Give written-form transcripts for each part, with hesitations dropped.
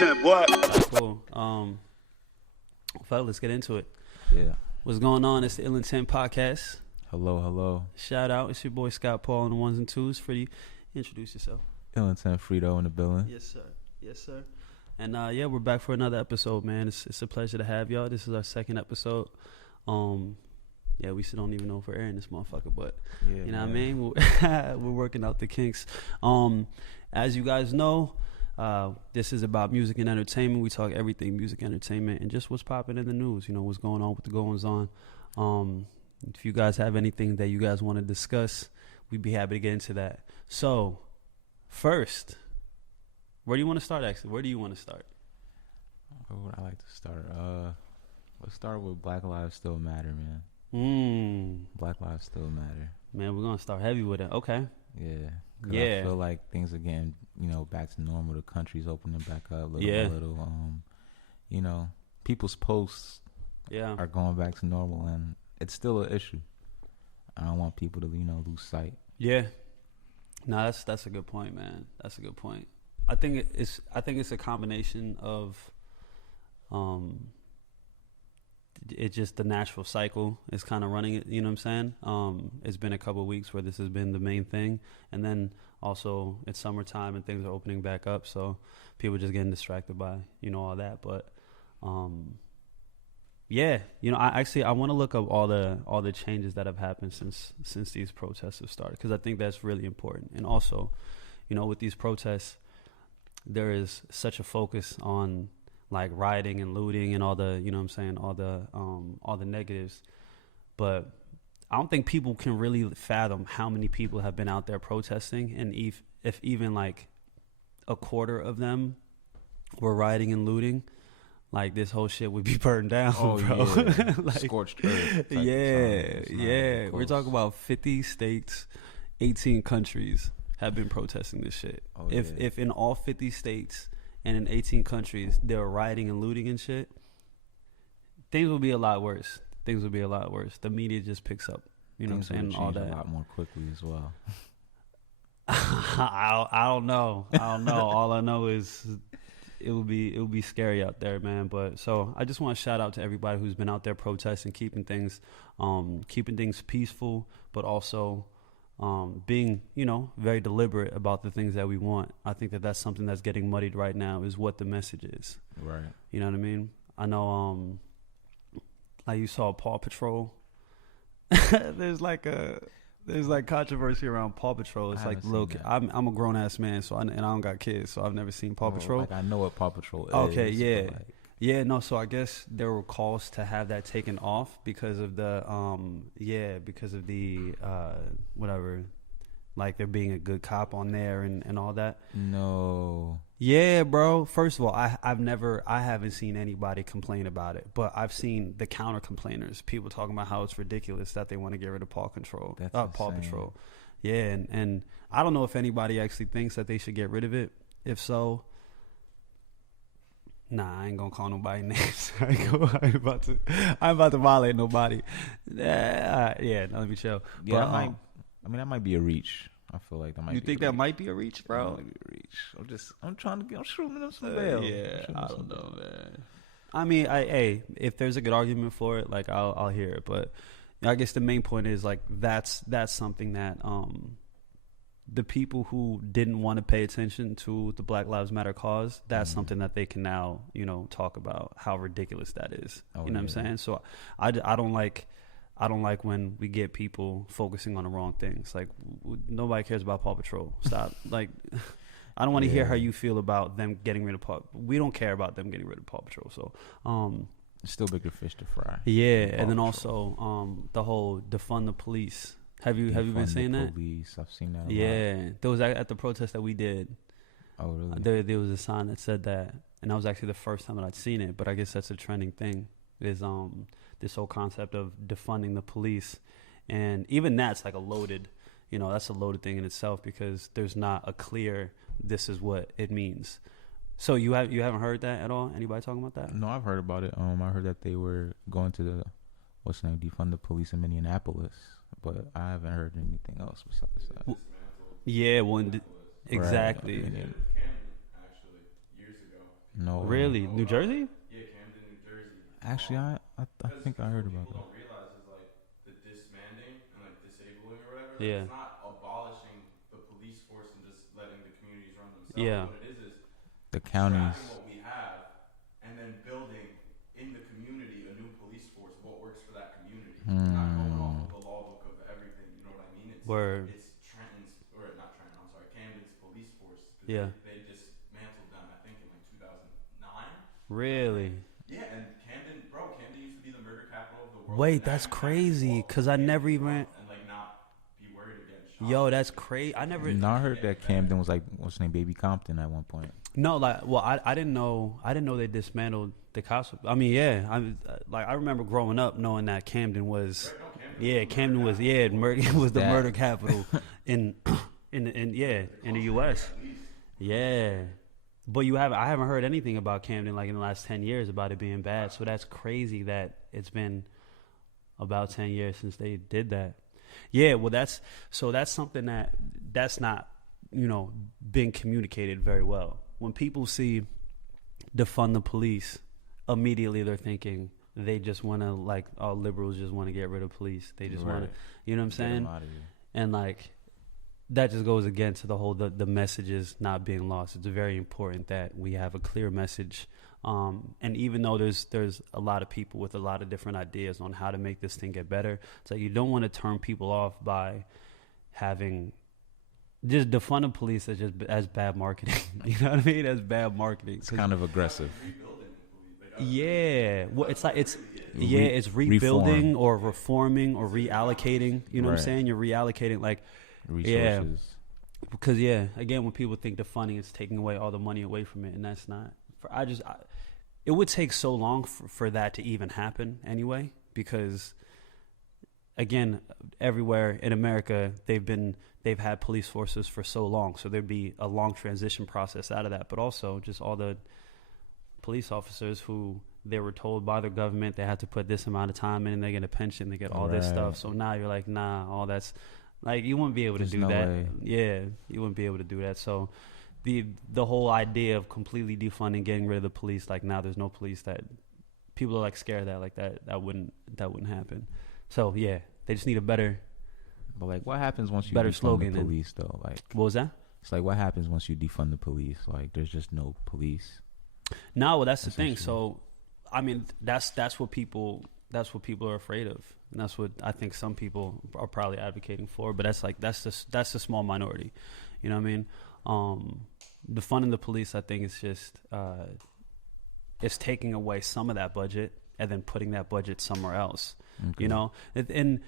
intent, boy. Cool. Let's get into it. Yeah. What's going on? It's the Ill Intent Podcast. Hello. Shout out. It's your boy Scott Paul on the ones and twos. Frito, introduce yourself. Ill Intent Frito in the building. Yes, sir. And yeah, we're back for another episode, man. It's a pleasure to have y'all. This is our second episode. Yeah, we still don't even know if we're airing this motherfucker, but you know what I mean? We're working out the kinks. As you guys know, this is about music and entertainment. We talk everything music, entertainment, and just what's popping in the news. You know, what's going on with the goings on. If you guys have anything that you guys want to discuss, we'd be happy to get into that. So, first, where do you want to start, actually? Where do you want to start? Where would I like to start? Let's start with Black Lives Still Matter, man. Black Lives Still Matter. Man, we're going to start heavy with it. Okay. Yeah. Yeah. I feel like things are getting, back to normal. The country's opening back up little by little. People's posts are going back to normal, and it's still an issue. I don't want people to, lose sight. Yeah. No, that's a good point, man. That's a good point. I think it's a combination of it's just the natural cycle is kind of running it, you know what I'm saying? It's been a couple of weeks where this has been the main thing, and then also it's summertime and things are opening back up, so people are just getting distracted by all that. But yeah, I want to look up all the changes that have happened since these protests have started, because I think that's really important. And also, with these protests, there is such a focus on like rioting and looting and all the, all the negatives. But I don't think people can really fathom how many people have been out there protesting, and if even like a quarter of them were rioting and looting, like this whole shit would be burned down, bro. Yeah. Like, scorched earth. Yeah. We're talking about 50 states, 18 countries have been protesting this shit. If in all 50 states and in 18 countries they were rioting and looting and shit, things will be a lot worse. The media just picks up, what I'm saying, all that. A lot more quickly as well. I don't know. All I know is it will be scary out there, man. But so I just want to shout out to everybody who's been out there protesting, keeping things peaceful, but also being, very deliberate about the things that we want. I think that's something that's getting muddied right now, is what the message is. Right. You know what I mean? I know, like you saw Paw Patrol. There's controversy around Paw Patrol. It's like, look, I'm a grown ass man, so I don't got kids, so I've never seen Paw Patrol. Like, I know what Paw Patrol is. Okay, yeah. Yeah, no, so I guess there were calls to have that taken off because of the whatever, like there being a good cop on there and all that. No. Yeah, bro. First of all, I haven't seen anybody complain about it, but I've seen the counter complainers, people talking about how it's ridiculous that they want to get rid of Paw Patrol. Yeah, and I don't know if anybody actually thinks that they should get rid of it. If so, nah, I ain't gonna call nobody names. I ain't about to violate nobody. Let me chill. Yeah, that might be a reach. I feel like that might. You think that might be a reach, bro? That might be a reach. I'm shooting them some bail. I don't know, man. I mean, if there's a good argument for it, like I'll hear it. But I guess the main point is like that's something that the people who didn't want to pay attention to the Black Lives Matter cause, that's something that they can now, talk about how ridiculous that is. What I'm saying? So I don't like when we get people focusing on the wrong things. Like nobody cares about Paw Patrol. Stop. Like I don't want to hear how you feel about them getting rid of Paw. We don't care about them getting rid of Paw Patrol. So it's still bigger fish to fry. Yeah, and then also the whole defund the police. Have you been seeing that? Police. I've seen that. There was at the protest that we did. Oh, really? There was a sign that said that, and that was actually the first time that I'd seen it. But I guess that's a trending thing. Is this whole concept of defunding the police, and even that's like a loaded, that's a loaded thing in itself, because there's not a clear this is what it means. So you haven't heard that at all? Anybody talking about that? No, I've heard about it. I heard that they were going to the defund the police in Minneapolis, but I haven't heard anything else besides that. Yeah, exactly. Right. Actually, years ago, No. Really? New Jersey? Yeah, Camden, New Jersey. Actually, I think I heard about that. What people don't realize is like the disbanding and like disabling or whatever. Like, Yeah. It's not abolishing the police force and just letting the communities run themselves. Yeah. What it is The counties. scrapping what we have and then building in the community a new police force. What works for that community? We're not going off of the law book of everything. You know what I mean? It's Camden's police force. Yeah. They dismantled them, I think, in like 2009. Really? Yeah, and Camden used to be the murder capital of the world. Wait, that's crazy. Cause I never even. And like not be worried again. Yo, that's crazy. I never. No, I heard that Camden was like what's his name, Baby Compton at one point. No, like, well, I didn't know they dismantled the cops. I mean, yeah, I remember growing up knowing that Camden was, Camden was the murder capital in the U.S. Yeah, but I haven't heard anything about Camden like in the last 10 years about it being bad. So that's crazy that it's been about 10 years since they did that. Yeah, well, that's something that's not, been communicated very well. When people see defund the police, immediately they're thinking they just want to, like, all liberals just want to get rid of police. They just want to, you know what I'm saying? And like that just goes against the whole the messages not being lost. It's very important that we have a clear message. And even though there's a lot of people with a lot of different ideas on how to make this thing get better, it's like you don't want to turn people off by having just defund the police as bad marketing. You know what I mean? As bad marketing. It's kind of aggressive. Yeah. Well, it's rebuilding reform. or reforming or reallocating. You know what I'm saying? You're reallocating like resources. Yeah. Because again, when people think defunding, it's taking away all the money away from it, and that's not. It would take so long for that to even happen anyway, because again, everywhere in America they've had police forces for so long, so there'd be a long transition process out of that. But also just all the police officers who they were told by their government they had to put this amount of time in, they get a pension, they get all this stuff. So now you're like, nah, all that's like you wouldn't be able to do that. Way. Yeah, you wouldn't be able to do that. So the whole idea of completely defunding, getting rid of the police, like now there's no police, that people are like scared that wouldn't happen. So yeah, they just need a better. But like, what happens once you better defund slogan the police though? Like, what was that? It's like, what happens once you defund the police? Like, there's just no police. No, well, that's the thing. So, I mean, that's what people are afraid of, and that's what I think some people are probably advocating for. But that's the small minority. You know what I mean? Defunding the police, I think, is just it's taking away some of that budget and then putting that budget somewhere else. Okay. You know, and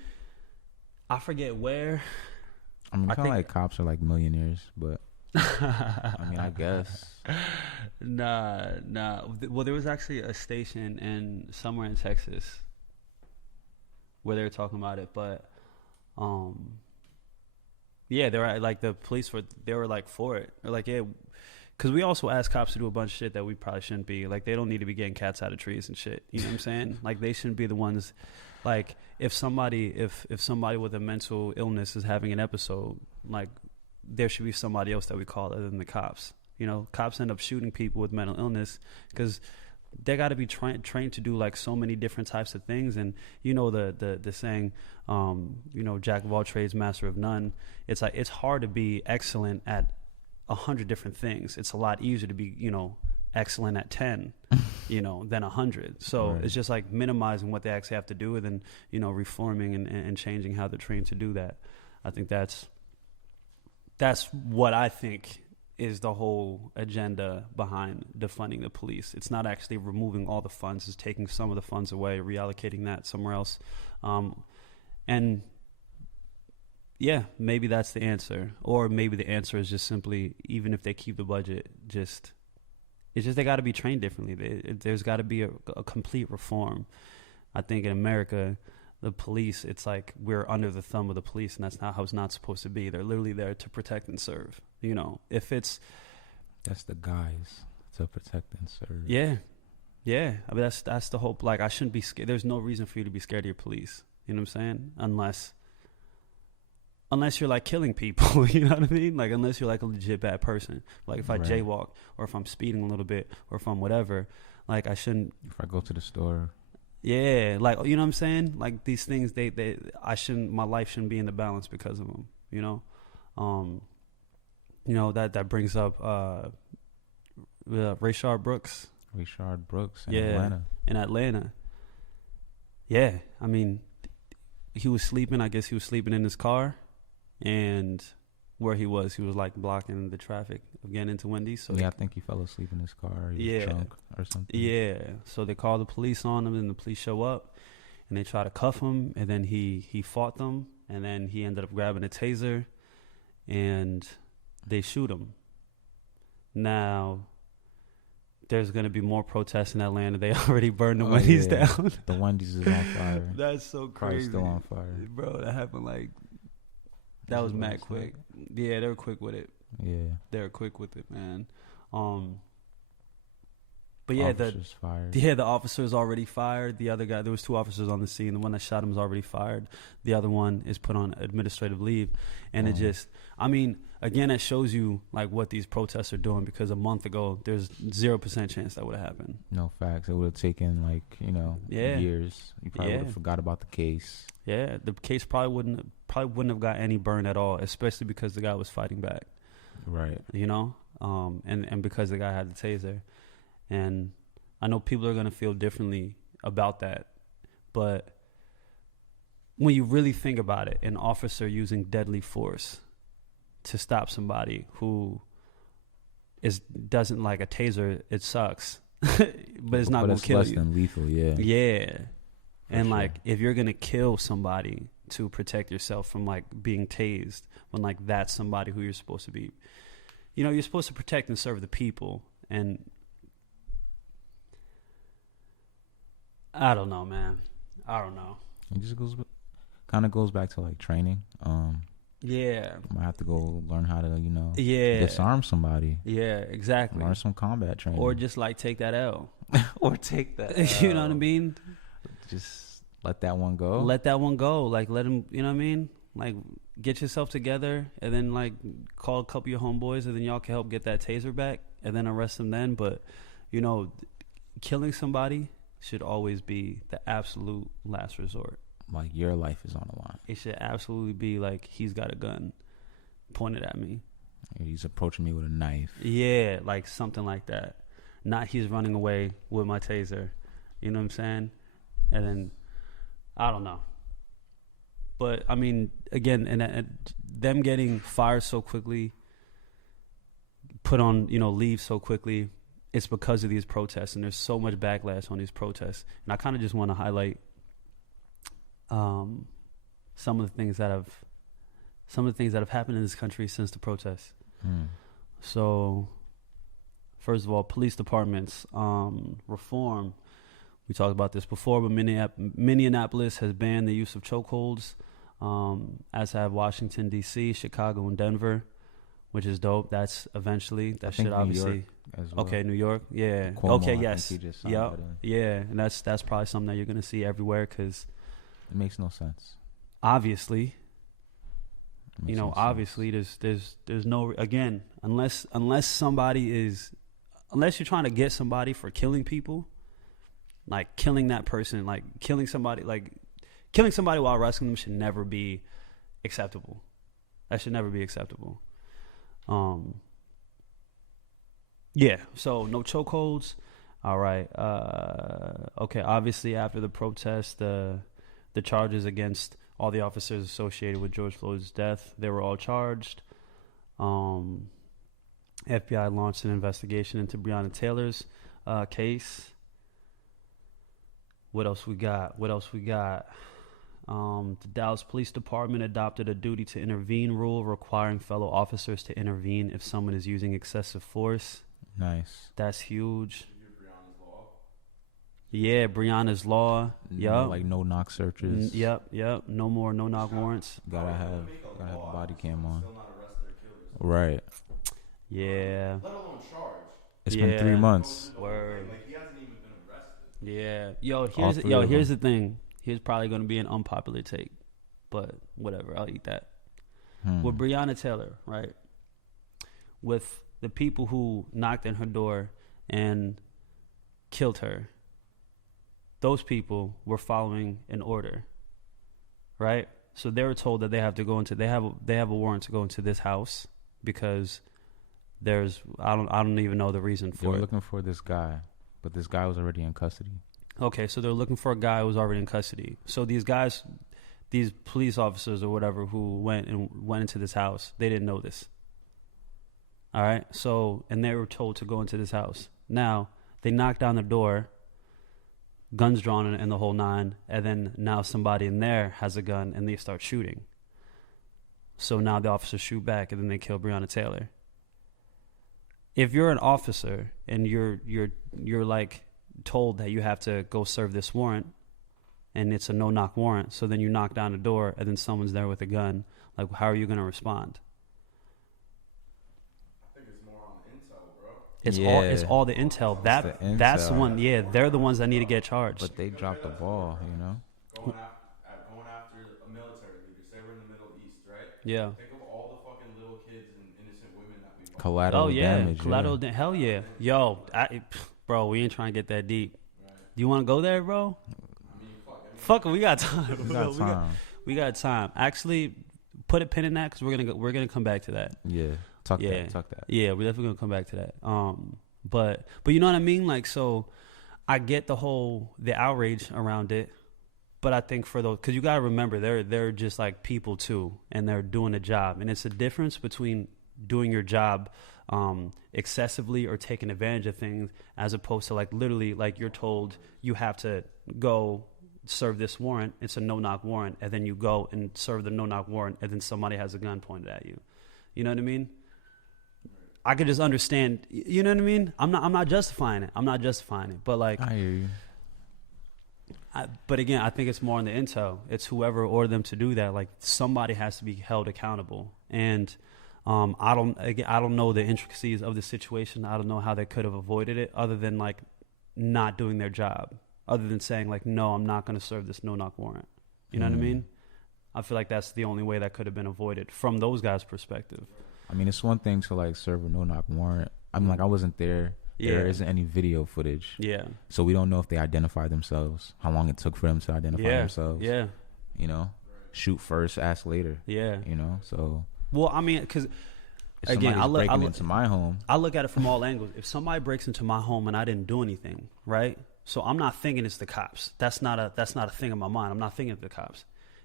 I forget where. I mean, kind of like cops are like millionaires, but I mean, I guess. Nah. Well, there was actually a station somewhere in Texas where they were talking about it, but yeah, they were like the police they were like for it. They're like, yeah, because we also ask cops to do a bunch of shit that we probably shouldn't be. Like, they don't need to be getting cats out of trees and shit. You know what I'm saying? Like, they shouldn't be the ones. Like, if somebody with a mental illness is having an episode, like, there should be somebody else that we call other than the cops. You know, cops end up shooting people with mental illness because they got to be trained to do like so many different types of things. And you know the saying, you know, jack of all trades, master of none. It's like it's hard to be excellent at 100 different things. It's a lot easier to be, you know, excellent at 10, you know, than 100. So right. It's just like minimizing what they actually have to do, and then, you know, reforming and changing how they're trained to do that. I think that's what I think is the whole agenda behind defunding the police. It's not actually removing all the funds. It's taking some of the funds away, reallocating that somewhere else. And yeah, maybe that's the answer. Or maybe the answer is just simply, even if they keep the budget, it's just they got to be trained differently. There's got to be a complete reform. I think in America, the police, it's like we're under the thumb of the police, and that's not how it's not supposed to be. They're literally there to protect and serve. You know, if it's... That's the guys, to protect and serve. Yeah. Yeah. I mean, that's the hope. Like, I shouldn't be scared. There's no reason for you to be scared of your police. You know what I'm saying? Unless unless you're like killing people, you know what I mean? Like unless you're like a legit bad person. Like if I jaywalk or if I'm speeding a little bit or if I'm whatever, like I shouldn't. If I go to the store. Yeah, like you know what I'm saying? Like these things, my life shouldn't be in the balance because of them. You know, that brings up Rayshard Brooks. Rayshard Brooks in Atlanta. In Atlanta. Yeah, I mean, he was sleeping. I guess he was sleeping in his car, and where he was like blocking the traffic of getting into Wendy's. So I think he fell asleep in his car. He was drunk or something. Yeah, so they call the police on him, and the police show up, and they try to cuff him, and then he fought them, and then he ended up grabbing a taser, and they shoot him. Now, there's going to be more protests in Atlanta. They already burned the Wendy's down. The Wendy's is on fire. That's so crazy. Probably still on fire. Bro, that happened like... That was mad quick. Yeah, they were quick with it. Yeah. They were quick with it, man. But yeah, the officer is already fired. The other guy, there was 2 officers on the scene. The one that shot him is already fired. The other one is put on administrative leave. And it just, I mean, again, it shows you like what these protests are doing, because a month ago, there's 0% chance that would have happened. No facts. It would have taken years. You probably would have forgot about the case. Yeah, the case probably wouldn't have got any burn at all, especially because the guy was fighting back. Right. You know, and because the guy had the taser. And I know people are going to feel differently about that. But when you really think about it, an officer using deadly force to stop somebody who doesn't like a taser, it sucks. But it's not going to kill you. But it's less than lethal, yeah. Yeah. And like, if you're going to kill somebody to protect yourself from like being tased, when like that's somebody who you're supposed to be, you're supposed to protect and serve the people. And I don't know, man. I don't know. It just kind of goes back to like training. Yeah. I have to go learn how to, disarm somebody. Yeah, exactly. Learn some combat training. Or just like take that L. Or take that L. You know what I mean? Just let that one go. Let that one go. Like let him, you know what I mean? Like get yourself together and then like call a couple of your homeboys and then y'all can help get that taser back and then arrest them then. But, killing somebody should always be the absolute last resort. Like your life is on the line. It should absolutely be like he's got a gun pointed at me. He's approaching me with a knife. Yeah, like something like that. Not he's running away with my taser. You know what I'm saying? And then, I don't know. But, I mean, again, and them getting fired so quickly, put on, leave so quickly, it's because of these protests, and there's so much backlash on these protests. And I kind of just want to highlight some of the things that have happened in this country since the protests. So, first of all, police departments reform. We talked about this before, but Minneapolis has banned the use of chokeholds, as have Washington, D.C., Chicago, and Denver, which is dope. That should obviously... As well. Okay, New York, yeah. Cuomo, okay, yes, yeah, and that's probably something that you're gonna see everywhere because it makes no sense. Obviously, obviously there's no again unless you're trying to get somebody for killing people, like killing that person, like killing somebody while arresting them should never be acceptable. That should never be acceptable. Yeah, so no chokeholds. All right. Okay, obviously after the protest, the charges against all the officers associated with George Floyd's death, they were all charged. FBI launched an investigation into Breonna Taylor's case. What else we got? The Dallas Police Department adopted a duty to intervene rule requiring fellow officers to intervene if someone is using excessive force. Nice. That's huge. Yeah, Breonna's law. Yep. Like no knock searches. Yep. No more no knock warrants. Gotta have the body cam on. Right. Yeah. Let alone charge. It's been 3 months. Word. Like he hasn't even been arrested. Yeah. Here's the thing. Here's probably going to be an unpopular take, but whatever. I'll eat that. With Breonna Taylor, right? With the people who knocked on her door and killed her, those people were following an order, right? So they were told that they have to go into they have a warrant to go into this house because there's I don't even know the reason for it. They were looking for this guy, but this guy was already in custody. Okay, so they're looking for a guy who was already in custody. So these guys, these police officers or whatever who went into this house, they didn't know this. All right, so and they were told to go into this house. Now they knock down the door, guns drawn and the whole nine, and then now somebody in there has a gun and they start shooting. So now the officers shoot back and then they kill Breonna Taylor. If you're an officer and you're like told that you have to go serve this warrant and it's a no-knock warrant, so then you knock down the door and then someone's there with a gun, like how are you going to respond? I think it's more on the intel, bro. It's all the intel. That's the one. Yeah, they're the ones that need to get charged. But they dropped the ball, you know. Going after a military leader. Say we're in the Middle East, right? Yeah. Think of all the fucking little kids and innocent women that we. Collateral damage. Collateral damage. Hell yeah. Yo, bro, we ain't trying to get that deep. Right. Do you want to go there, bro? I mean, fuck it, we got time. We got time. Actually, put a pin in that because we're gonna come back to that. Yeah. Talk that. Yeah, we're definitely gonna come back to that. But you know what I mean? Like, so I get the outrage around it, but I think for those, because you gotta remember they're just like people too, and they're doing a job, and it's a difference between doing your job excessively or taking advantage of things as opposed to like literally like you're told you have to go serve this warrant. It's a no-knock warrant, and then you go and serve the no-knock warrant, and then somebody has a gun pointed at you. You know what I mean? I could just understand. You know what I mean? I'm not justifying it. But like, I hear you. But again, I think it's more on the intel. It's whoever ordered them to do that. Like somebody has to be held accountable. And I don't know the intricacies of the situation. I don't know how they could have avoided it, other than like not doing their job. Other than saying like, no, I'm not going to serve this no-knock warrant. You know what I mean? I feel like that's the only way that could have been avoided from those guys' perspective. I mean, it's one thing to like serve a no-knock warrant. I'm like, I wasn't there. Yeah. There isn't any video footage. Yeah. So we don't know if they identified themselves, how long it took for them to identify themselves. Yeah. You know, shoot first, ask later. Yeah. You know, so. Well, I mean, because again, breaking into my home. I look at it from all angles. If somebody breaks into my home and I didn't do anything, right? So I'm not thinking it's the cops. That's not a thing in my mind. I'm not thinking of the cops.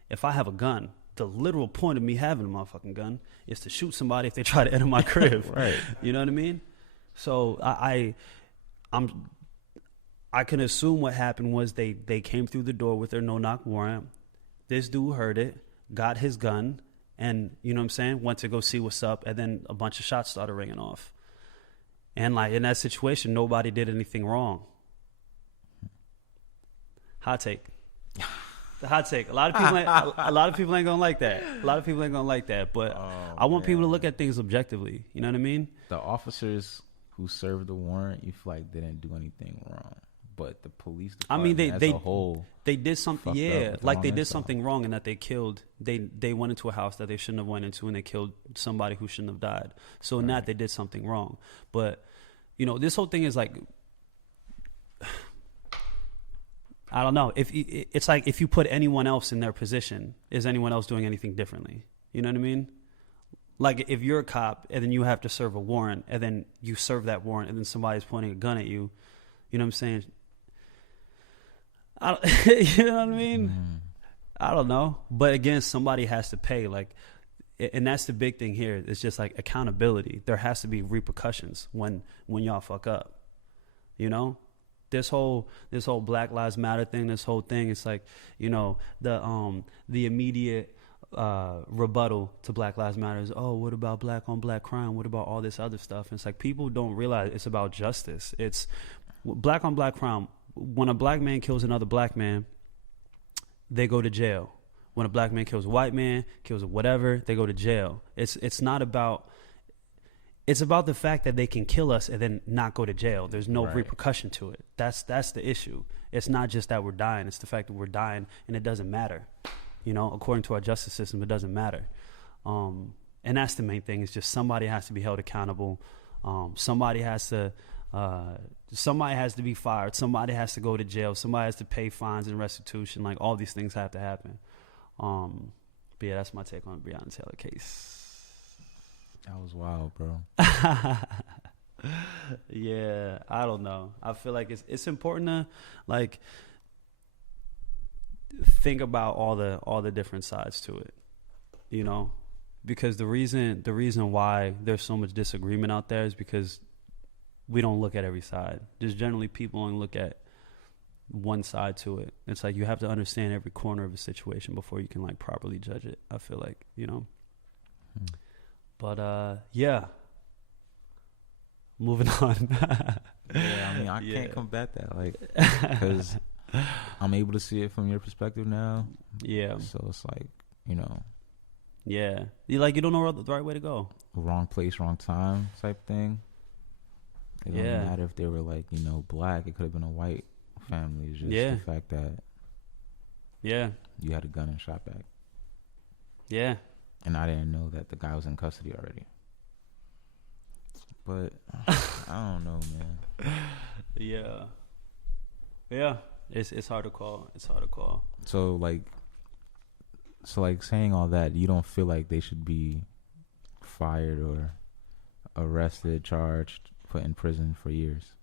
If I have a gun, the literal point of me having a motherfucking gun is to shoot somebody if they try to enter my crib. Right. You know what I mean? So I can assume what happened was they came through the door with their no-knock warrant. This dude heard it, got his gun, and you know what I'm saying, went to go see what's up, and then a bunch of shots started ringing off. And like in that situation, nobody did anything wrong. Hot take. The hot take. A lot of people ain't gonna like that. But I want people to look at things objectively. You know what I mean? The officers who served the warrant, you feel like didn't do anything wrong, but the police department as a whole, they did something. Yeah, like they did something wrong in that they killed. They went into a house that they shouldn't have went into, and they killed somebody who shouldn't have died. So in that they did something wrong. But you know, this whole thing is like, I don't know. It's like if you put anyone else in their position, is anyone else doing anything differently? You know what I mean? Like if you're a cop and then you have to serve a warrant and then you serve that warrant and then somebody's pointing a gun at you, you know what I'm saying? You know what I mean? I don't know. But again, somebody has to pay. Like, and that's the big thing here. It's just like accountability. There has to be repercussions when y'all fuck up. You know? This whole Black Lives Matter thing, this whole thing, it's like, you know, the immediate rebuttal to Black Lives Matter is, oh, what about black on black crime? What about all this other stuff? And it's like people don't realize it's about justice. It's black on black crime. When a black man kills another black man, they go to jail. When a black man kills a white man, kills a whatever, they go to jail. It's not about. It's about the fact that they can kill us and then not go to jail. There's no repercussion to it. That's the issue. It's not just that we're dying. It's the fact that we're dying and it doesn't matter. You know, according to our justice system, it doesn't matter. And that's the main thing. Is just somebody has to be held accountable. Somebody has to be fired. Somebody has to go to jail. Somebody has to pay fines and restitution. Like, all these things have to happen. But yeah, that's my take on the Breonna Taylor case. That was wild, bro. Yeah, I don't know. I feel like it's important to, like, think about all the different sides to it, you know, because the reason why there's so much disagreement out there is because we don't look at every side. Just generally, people only look at one side to it. It's like you have to understand every corner of a situation before you can, like, properly judge it. I feel like, you know. But yeah, moving on. Yeah, I mean, I can't combat that, like, because I'm able to see it from your perspective now. Yeah. So it's like, you know. Yeah. You don't know the right way to go. Wrong place, wrong time type thing. It doesn't matter if they were, like, you know, black. It could have been a white family. It's just the fact that you had a gun and shot back. Yeah. And I didn't know that the guy was in custody already. But I don't know, man. Yeah. Yeah. It's hard to call. It's hard to call. So saying all that, you don't feel like they should be fired or arrested, charged, put in prison for years?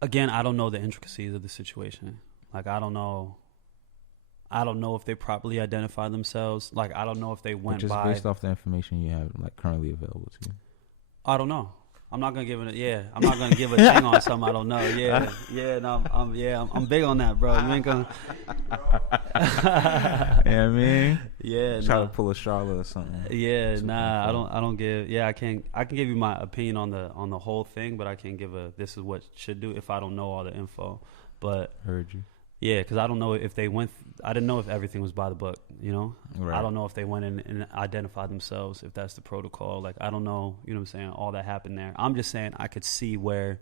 Again, I don't know the intricacies of the situation. Like, I don't know if they properly identified themselves. Like, I don't know if they went just based off the information you have, like, currently available to you. I don't know. I'm not gonna give it. I'm not gonna give a thing on something I don't know. I'm big on that, bro. You ain't gonna. Yeah, I mean. Yeah. Try to pull a Charlotte or something. Yeah, I don't give. Yeah, I can give you my opinion on the whole thing, but I can't give this is what should do if I don't know all the info. But heard you. Yeah, because I don't know if they went. I didn't know if everything was by the book. You know, right. I don't know if they went in and identified themselves. If that's the protocol, like, I don't know. You know what I'm saying? All that happened there. I'm just saying I could see where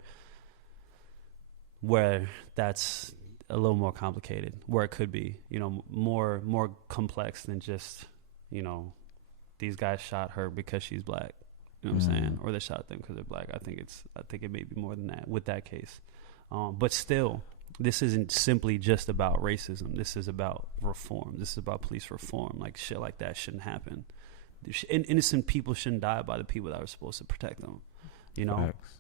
that's a little more complicated. Where it could be, you know, more complex than just, you know, these guys shot her because she's black. You know what I'm saying? Or they shot them because they're black. I think it may be more than that with that case. But still. This isn't simply just about racism. This is about reform. This is about police reform. Like, shit like that shouldn't happen. Innocent people shouldn't die by the people that are supposed to protect them. You know? Facts.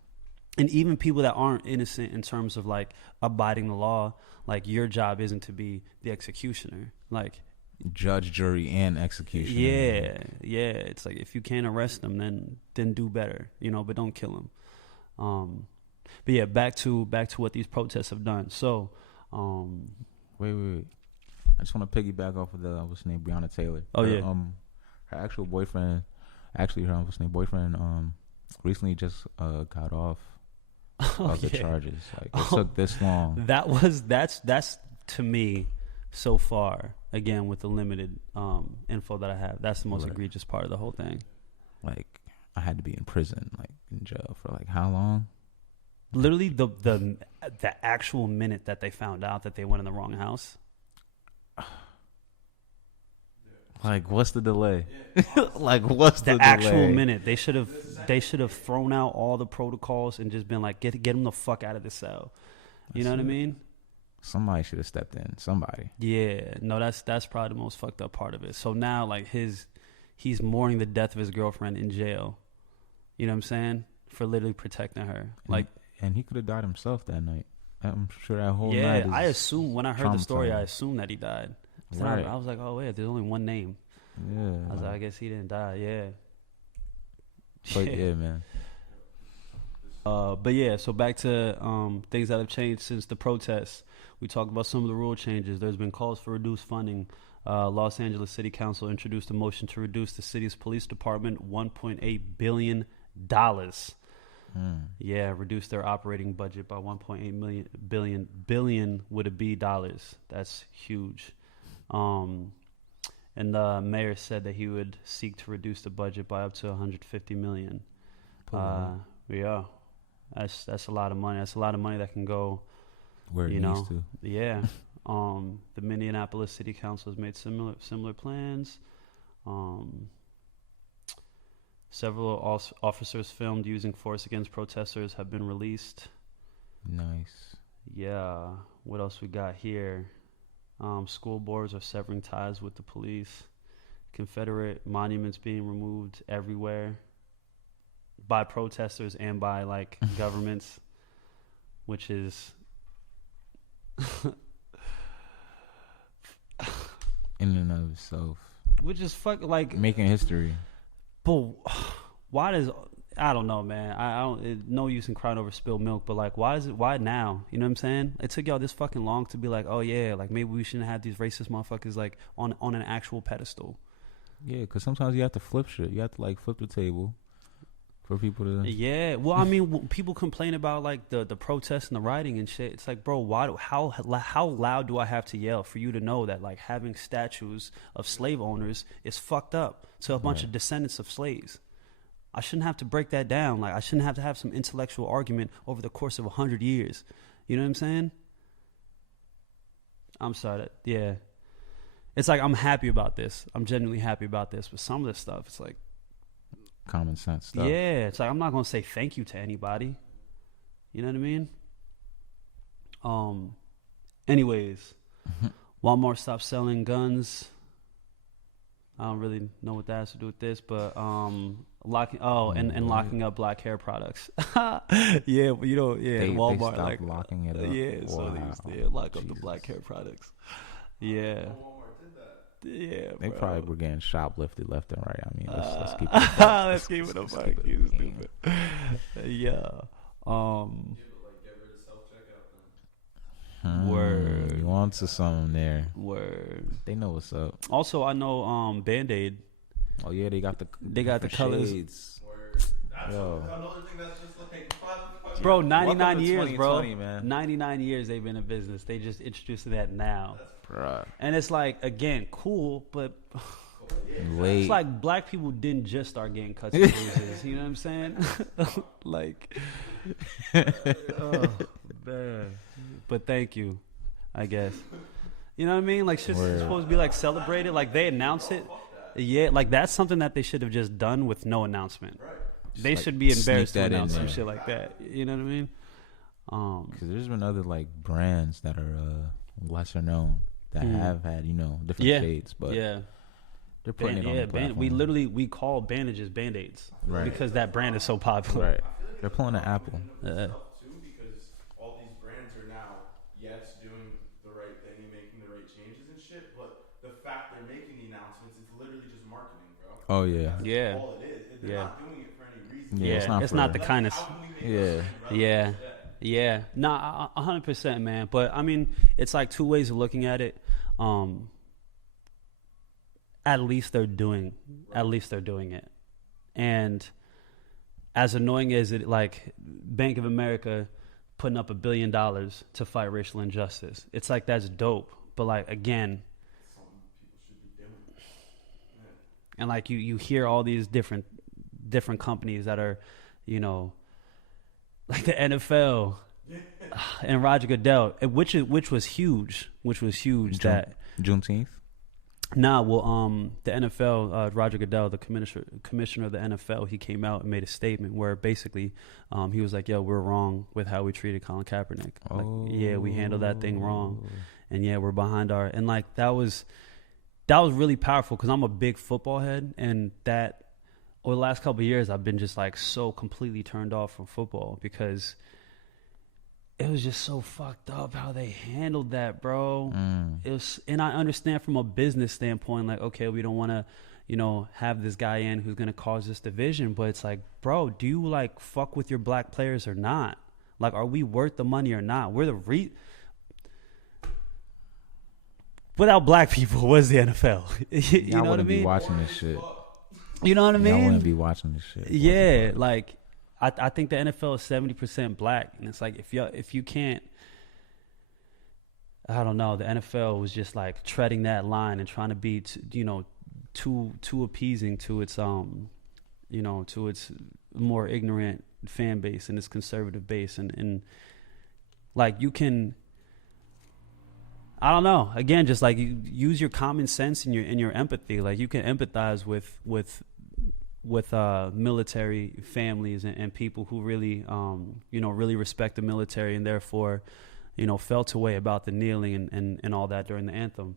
And even people that aren't innocent in terms of, like, abiding the law, like, your job isn't to be the executioner. Like, judge, jury, and executioner. Yeah. It's like, if you can't arrest them, then do better. You know, but don't kill them. But yeah, back to what these protests have done. So, wait. I just want to piggyback off of what's her name, Breonna Taylor. Oh, her, yeah. Her actual boyfriend, recently just got off of the charges. Like, it took this long. That's to me so far. Again, with the limited info that I have, that's the most egregious part of the whole thing. Like, I had to be in prison, like, in jail for, like, how long? Literally the actual minute that they found out that they went in the wrong house. Like, what's the delay? Like, what's the actual delay? minute? They should have thrown out all the protocols and just been like, get them the fuck out of the cell. You know what I mean? Somebody should have stepped in. Somebody. Yeah. No, that's probably the most fucked up part of it. So now, like, he's mourning the death of his girlfriend in jail. You know what I'm saying? For literally protecting her. And he could have died himself that night. I'm sure that whole night. Yeah, I assume when I heard the story, I assumed that he died. So right. I was like, oh wait, there's only one name. Yeah. I was like, I guess he didn't die. Yeah. But yeah, man. But yeah, so back to things that have changed since the protests. We talked about some of the rule changes. There's been calls for reduced funding. Los Angeles City Council introduced a motion to reduce the city's police department $1.8 billion. Yeah, reduce their operating budget by 1.8 billion with a B dollars. That's huge. And the mayor said that he would seek to reduce the budget by up to 150 million. Yeah, that's a lot of money. That's a lot of money that can go where it needs to. Yeah. The Minneapolis City Council has made similar plans. Several officers filmed using force against protesters have been released. Nice. Yeah. What else we got here? School boards are severing ties with the police. Confederate monuments being removed everywhere by protesters and by like governments, which is in and of itself, which is like making history. But why does, I don't know, man. I don't, no use in crying over spilled milk, but like, why now? You know what I'm saying? It took y'all this fucking long to be like, oh yeah, like maybe we shouldn't have these racist motherfuckers like on an actual pedestal. Yeah, because sometimes you have to flip shit. You have to like flip the table for people to. Yeah, well, I mean, people complain about like the protests and the rioting and shit. It's like, bro, how loud do I have to yell for you to know that like having statues of slave owners is fucked up to a bunch of descendants of slaves? I shouldn't have to break that down. Like, I shouldn't have to have some intellectual argument over the course of 100 years. You know what I'm saying? I'm sorry. Yeah. It's like, I'm happy about this. I'm genuinely happy about this. But some of this stuff, it's like, common sense stuff. yeah, it's like, I'm not going to say thank you to anybody. You know what I mean? Anyways, Walmart stopped selling guns. I don't really know what that has to do with this, but locking up black hair products. Yeah, but Walmart they like locking it up. Yeah, wow. so they used to lock up the black hair products. Yeah. Yeah, they bro. probably were getting shoplifted left and right. I mean, let's keep it. Let's keep it a fuck. You stupid. Yeah. Word. You on to something there. Word. They know what's up. Also, I know Band-Aid. Oh yeah, they got the colors. Word. That's another thing that's just like bro, 99 years, bro. Man. 99 years they've been in business. They just introduced that now. Bruh. And it's like, again, cool, but late. it's like black people didn't just start getting cuts and bruises. You know what I'm saying? Like, oh, man. But thank you, I guess. You know what I mean? Like, shit's supposed to be like celebrated. Like, they announce it. Yeah, like that's something that they should have just done with no announcement. Right. They like should be embarrassed to announce some there. shit like that. You know what I mean? Because there's been other like brands that are lesser known that have had different shades, but they're putting it on the platform. We call bandages Band-Aids because that brand is so popular. Right. They're pulling an Apple. Because all these brands are now doing the right thing and making the right changes and shit, but the fact they're making the announcements is literally just marketing, bro. Oh yeah. That's all it is. They're not doing it for any reason. Yeah, it's not the kindness. Yeah. Nah, 100%, man. But I mean, it's like two ways of looking at it. At least they're doing it. And as annoying as it, like Bank of America putting up $1 billion to fight racial injustice, it's like that's dope. But like again, something people should be doing. and like you hear all these different companies that are, like the NFL and Roger Goodell, which was huge. That Juneteenth. Nah, well, the NFL, Roger Goodell, the commissioner of the NFL, he came out and made a statement where basically, he was like, "Yo, we're wrong with how we treated Colin Kaepernick. Like, yeah, we handled that thing wrong, and yeah, we're behind our." And like that was really powerful because I'm a big football head, and that over the last couple of years, I've been just like so completely turned off from football because it was just so fucked up how they handled that, bro. It was, and I understand from a business standpoint, like, okay, we don't want to, have this guy in who's going to cause this division. But it's like, bro, do you like fuck with your black players or not? Like, are we worth the money or not? We're the without black people, what's the NFL? you know what I mean? Be watching this shit. You know what I mean? I wouldn't be watching this shit. Yeah, like I think the NFL is 70% black, and it's like if you can't, I don't know. The NFL was just like treading that line and trying to be too appeasing to its to its more ignorant fan base and its conservative base, and like you can. I don't know. Again, just like you use your common sense and your empathy. Like you can empathize with military families and people who really really respect the military and therefore felt a way about the kneeling and all that during the anthem.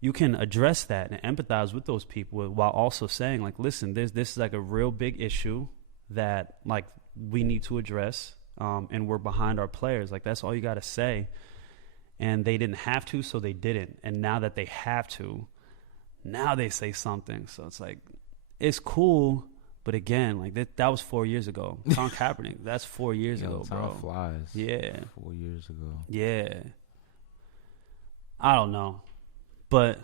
You can address that and empathize with those people while also saying, like, listen, this is like a real big issue that like we need to address, and we're behind our players. Like, that's all you got to say. And they didn't have to, so they didn't. And now that they have to, now they say something. So it's like, it's cool, but again, like that was 4 years ago. Colin Kaepernick, that's 4 years ago, bro. Time flies. Yeah. 4 years ago. Yeah. I don't know. But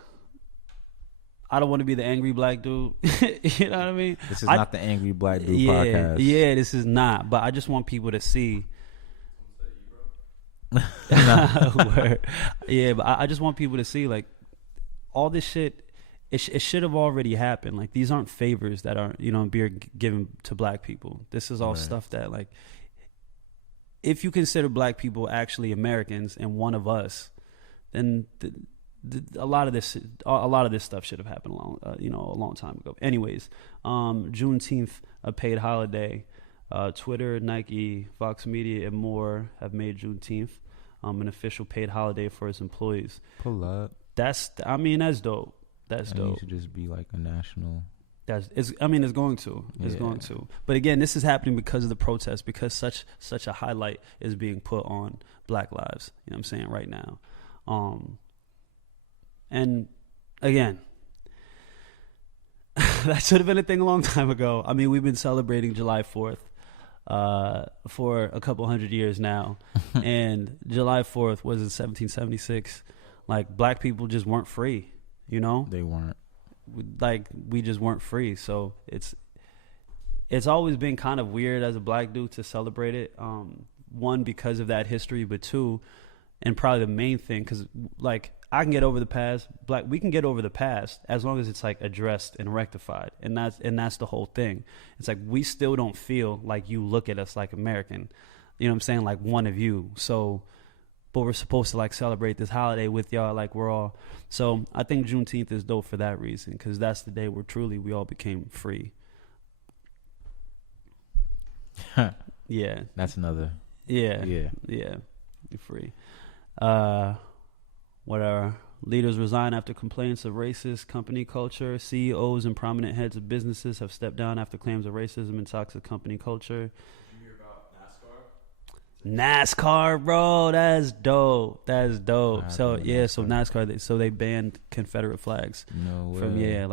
I don't want to be the angry black dude. You know what I mean? This is not the angry black dude podcast. Yeah, this is not. But I just want people to see. Yeah, but I just want people to see, like, all this shit, it should have already happened. Like, these aren't favors that are, being given to black people. This is all stuff that, like, if you consider black people actually Americans and one of us, then a lot of this stuff should have happened a long time ago. Anyways, Juneteenth, a paid holiday. Twitter, Nike, Fox Media, and more have made Juneteenth an official paid holiday for its employees. Pull up. That's dope. That's dope. It should just be like a national. It's going to. It's going to. But again, this is happening because of the protest, because such a highlight is being put on Black lives. You know what I'm saying, right now. And again, that should have been a thing a long time ago. I mean, we've been celebrating July 4th for a couple hundred years now. And July 4th was in 1776. Like, black people just weren't free, They weren't. Like, we just weren't free. So it's always been kind of weird as a black dude to celebrate it. One, because of that history, but two, and probably the main thing, because, like, I can get over the past. We can get over the past as long as it's like addressed and rectified, and that's the whole thing. It's like we still don't feel like you look at us like American, you know what I'm saying, like one of you. So, but we're supposed to like celebrate this holiday with y'all, like we're all. So I think Juneteenth is dope for that reason, because that's the day where truly we all became free. Yeah, that's another. Yeah, you're free. Whatever. Leaders resign after complaints of racist company culture. CEOs and prominent heads of businesses have stepped down after claims of racism and toxic company culture. Did you hear about NASCAR, bro, that's dope. So NASCAR. NASCAR, they banned Confederate flags. No way.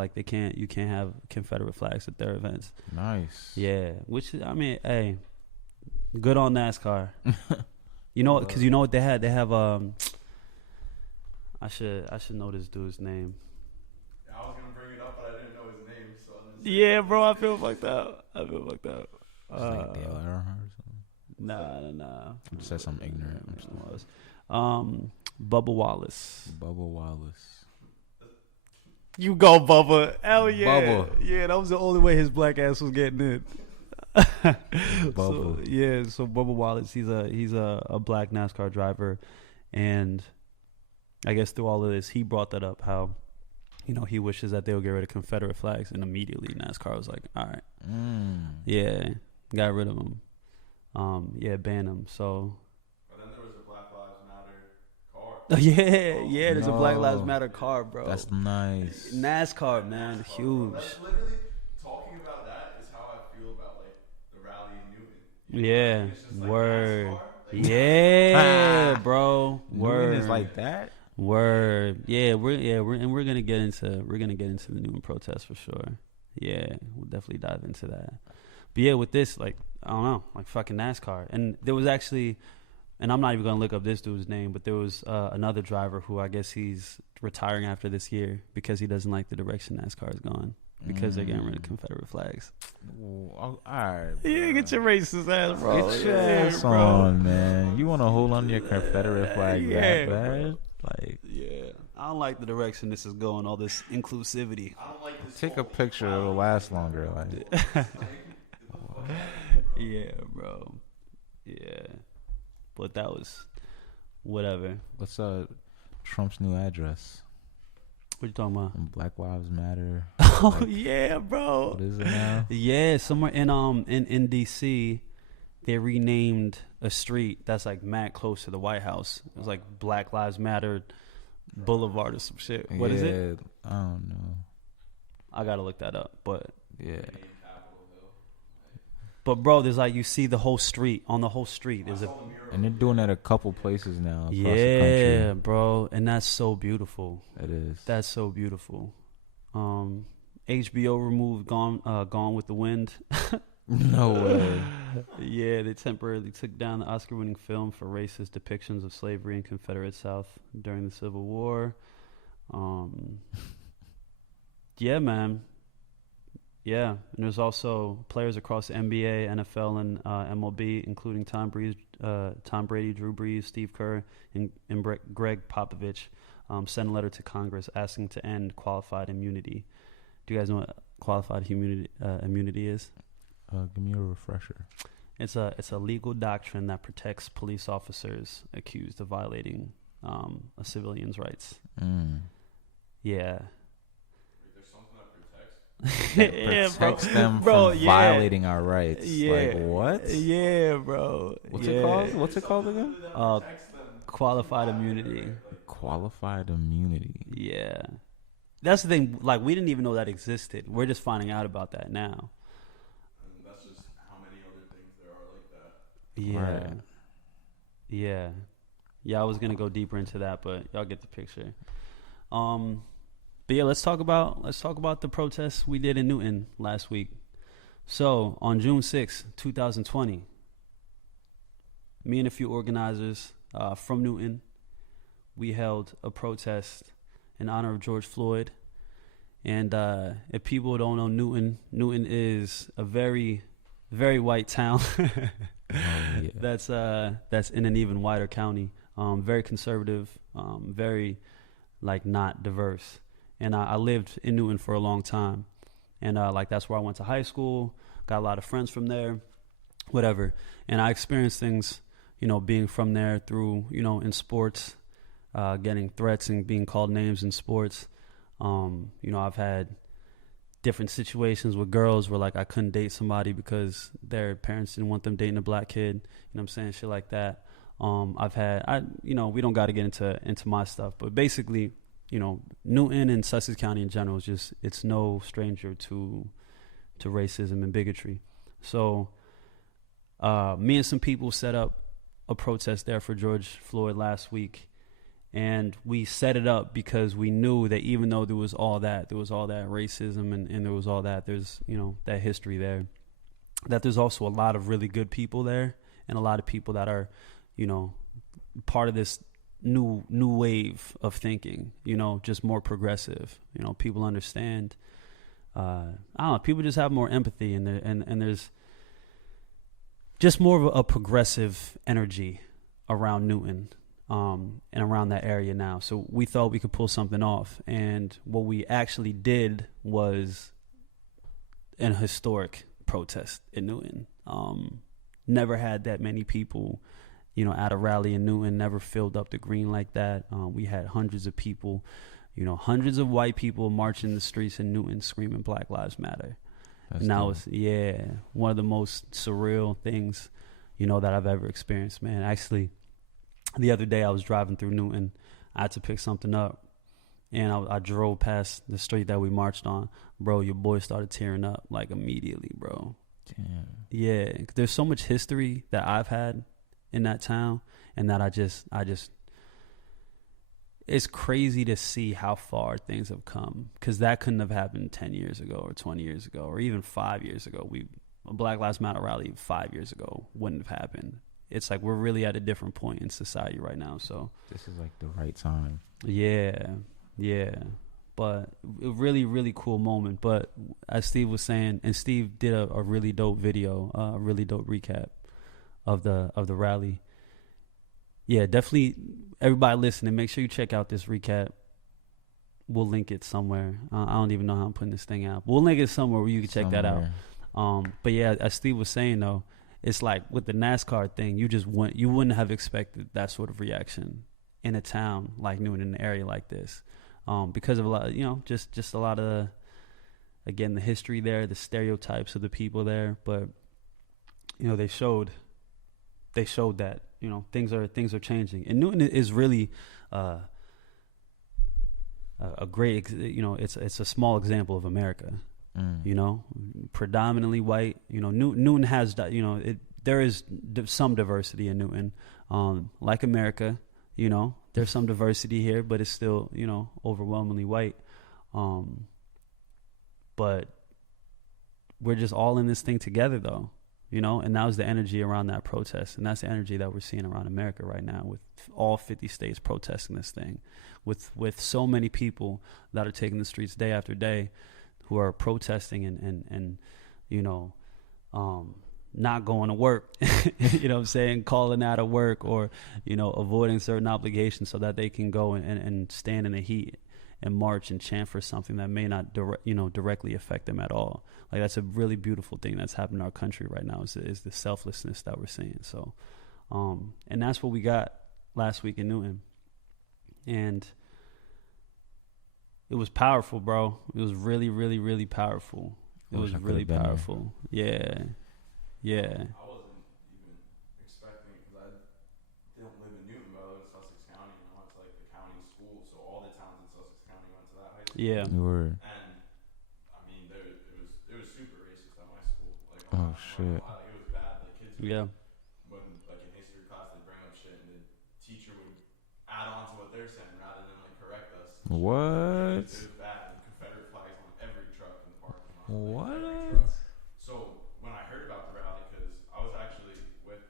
You can't have Confederate flags at their events. Nice. Yeah, which I mean, hey, good on NASCAR. Because you know what they had? They have I should know this dude's name. Yeah, I was gonna bring it up, but I didn't know his name. So yeah, bro, I feel fucked up. It's like Dale Earnhardt or something. Nah. I said something ignorant. Bubba Wallace. You go, Bubba. Hell yeah. Bubba. Yeah, that was the only way his black ass was getting in. Bubba. So Bubba Wallace, he's a black NASCAR driver, and I guess through all of this, he brought that up, how, he wishes that they would get rid of Confederate flags, and immediately NASCAR was like, all right. Yeah, got rid of them. Ban them. So. But then there was a Black Lives Matter car. There's a Black Lives Matter car, bro. That's nice. NASCAR, man, huge. That's literally, talking about that is how I feel about, like, the rally in Newton. Yeah, It's just like word. NASCAR, like, Yeah, bro. Word. Newton is like that. Word. Yeah, we're gonna get into the Newton protest for sure. Yeah, we'll definitely dive into that. But yeah, with this, like, I don't know, like fucking NASCAR. And there was actually, and I'm not even gonna look up this dude's name, but there was another driver who I guess he's retiring after this year because he doesn't like the direction NASCAR is going, because they're getting rid of Confederate flags. All right, bro. Yeah, get your racist ass, bro. Get your ass on, man. You want to hold on to your Confederate flag that bad? Like, yeah, I don't like the direction this is going. All this inclusivity. I don't like this. Take a picture; it'll last longer. Like, yeah, bro. Yeah, but that was whatever. Let's Trump's new address? What you talking about? Black Lives Matter. Oh like, yeah, bro. What is it now? Yeah, somewhere in DC, they renamed a street that's like mad close to the White House. It was like Black Lives Matter Boulevard or some shit. What is it? I don't know. I gotta look that up, but yeah. But bro, there's like you see the whole street on the whole street. There's and they're doing that a couple places now across the country. Yeah, bro, and that's so beautiful. It is. That's so beautiful. HBO removed Gone with the Wind. No way. Yeah, they temporarily took down the Oscar-winning film for racist depictions of slavery in Confederate South during the Civil War. Yeah, man. Yeah, and there's also players across the NBA, NFL, and MLB, including Tom Brady, Drew Brees, Steve Kerr, and Greg Popovich, sent a letter to Congress asking to end qualified immunity. Do you guys know what qualified immunity is? Give me a refresher. It's a legal doctrine that protects police officers accused of violating a civilian's rights. Yeah. Protects them from violating our rights. Yeah. Like what? Yeah, bro. What's it called? What's it called again? Qualified immunity. Qualified immunity. Yeah. That's the thing. Like, we didn't even know that existed. We're just finding out about that now. And that's just how many other things there are like that. Yeah. Right. Yeah. Yeah, I was going to go deeper into that, but y'all get the picture. But yeah, let's talk about the protests we did in Newton last week. So on June 6, 2020, me and a few organizers from Newton, we held a protest in honor of George Floyd. And if people don't know Newton is a very, very white town. Yeah. That's in an even wider county. Very conservative, very like not diverse. And I lived in Newton for a long time. And like that's where I went to high school, got a lot of friends from there, whatever. And I experienced things, being from there through, in sports, getting threats and being called names in sports. I've had different situations with girls where like I couldn't date somebody because their parents didn't want them dating a black kid. You know what I'm saying? Shit like that. We don't got to get into my stuff, but basically, Newton and Sussex County in general is just, it's no stranger to racism and bigotry. So me and some people set up a protest there for George Floyd last week. And we set it up because we knew that even though there was all that racism and there was all that, there's, that history there, that there's also a lot of really good people there and a lot of people that are, part of this new wave of thinking, just more progressive. People understand. I don't know. People just have more empathy, and there's just more of a progressive energy around Newton, and around that area now. So we thought we could pull something off, and what we actually did was an historic protest in Newton. Never had that many people. At a rally in Newton, never filled up the green like that. We had hundreds of people, hundreds of white people marching the streets in Newton screaming Black Lives Matter. That's and that was, one of the most surreal things, that I've ever experienced, man. Actually, the other day I was driving through Newton. I had to pick something up, and I drove past the street that we marched on. Bro, your boy started tearing up, like, immediately, bro. Damn. Yeah, there's so much history that I've had in that town, and that I just it's crazy to see how far things have come, because that couldn't have happened 10 years ago or 20 years ago or even 5 years ago. A Black Lives Matter rally 5 years ago wouldn't have happened. It's like we're really at a different point in society right now. So this is like the right time. Yeah. But a really, really cool moment. But as Steve was saying, and Steve did a really dope video, a really dope recap of the rally. Yeah, definitely everybody listening, make sure you check out this recap. We'll link it somewhere. I don't even know how I'm putting this thing out. We'll link it somewhere where you can check that out. But yeah, as Steve was saying though, it's like with the NASCAR thing, you wouldn't have expected that sort of reaction in a town like Newton, in an area like this, because of a lot, just a lot of, again, the history there, the stereotypes of the people there. But they showed that things are changing, and Newton is really a great, it's a small example of America. Predominantly white. Newton has, there is some diversity in Newton, like America. There's some diversity here, but it's still overwhelmingly white. But we're just all in this thing together, though. And that was the energy around that protest, and that's the energy that we're seeing around America right now, with all 50 states protesting this thing, with so many people that are taking the streets day after day, who are protesting and not going to work, calling out of work, or, avoiding certain obligations so that they can go and stand in the heat and march and chant for something that may not directly affect them at all. Like, that's a really beautiful thing that's happening in our country right now, is the selflessness that we're seeing. So, and that's what we got last week in Newton. And it was powerful, bro. It was really, really, really powerful. It was really powerful. Yeah. Yeah. I wasn't even expecting it, because I don't live in Newton, but I live in Sussex County, and I went to like the county school, so all the towns in Sussex County went to that high school. Yeah. You were. And I mean, it was super racist at my school. Like, shit. It was bad. Like, kids would, when like in history class, they bring up shit, and the teacher would add on to what they're saying rather than like correct us. What? It was bad. And Confederate flags on every truck in the parking lot. What? So when I heard about the rally, because I was actually with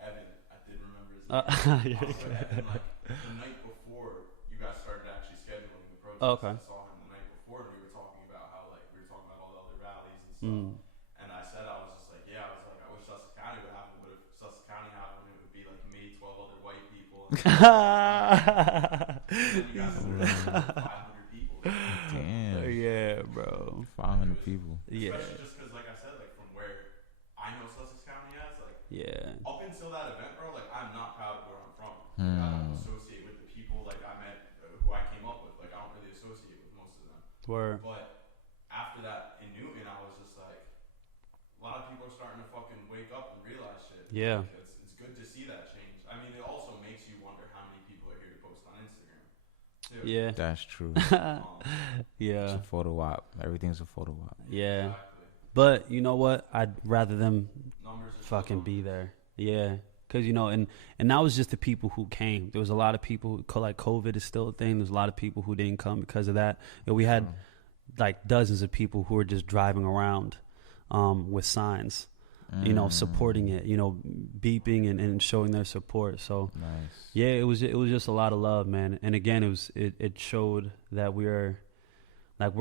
Evan. I didn't remember his name. I was with Evan like the night before you guys started actually scheduling the protest. Okay. I saw him the night before, and we were talking about how all the other rallies and stuff. And I said, I was just like, I wish Sussex County would happen, but if Sussex County happened, it would be like me, 12 other white people. And then you guys would have 500 people. Damn. Yeah, bro. 500 people. Yeah. Especially just because, like I said, like from where I know Sussex County as, like, up until that event, bro, like, I'm not proud of where I'm from. Like, I don't associate with the people, like, I met, who I came up with. Like, I don't really associate with most of them. Word. But after that in Newton, I was just like, a lot of people are starting to fucking wake up and realize shit. Yeah. Like, it's good to see that change. I mean, it also makes you wonder how many people are here to post on Instagram, too. Yeah. That's true. Yeah. It's a photo op. Everything's a photo op. Yeah. Exactly. But you know what? I'd rather them fucking be there. Yeah. Because, and that was just the people who came. There was a lot of people who, like, COVID is still a thing. There's a lot of people who didn't come because of that. And we had like dozens of people who were just driving around with signs, supporting it, beeping and showing their support. So nice. Yeah, it was just a lot of love, man. And again, it showed that we're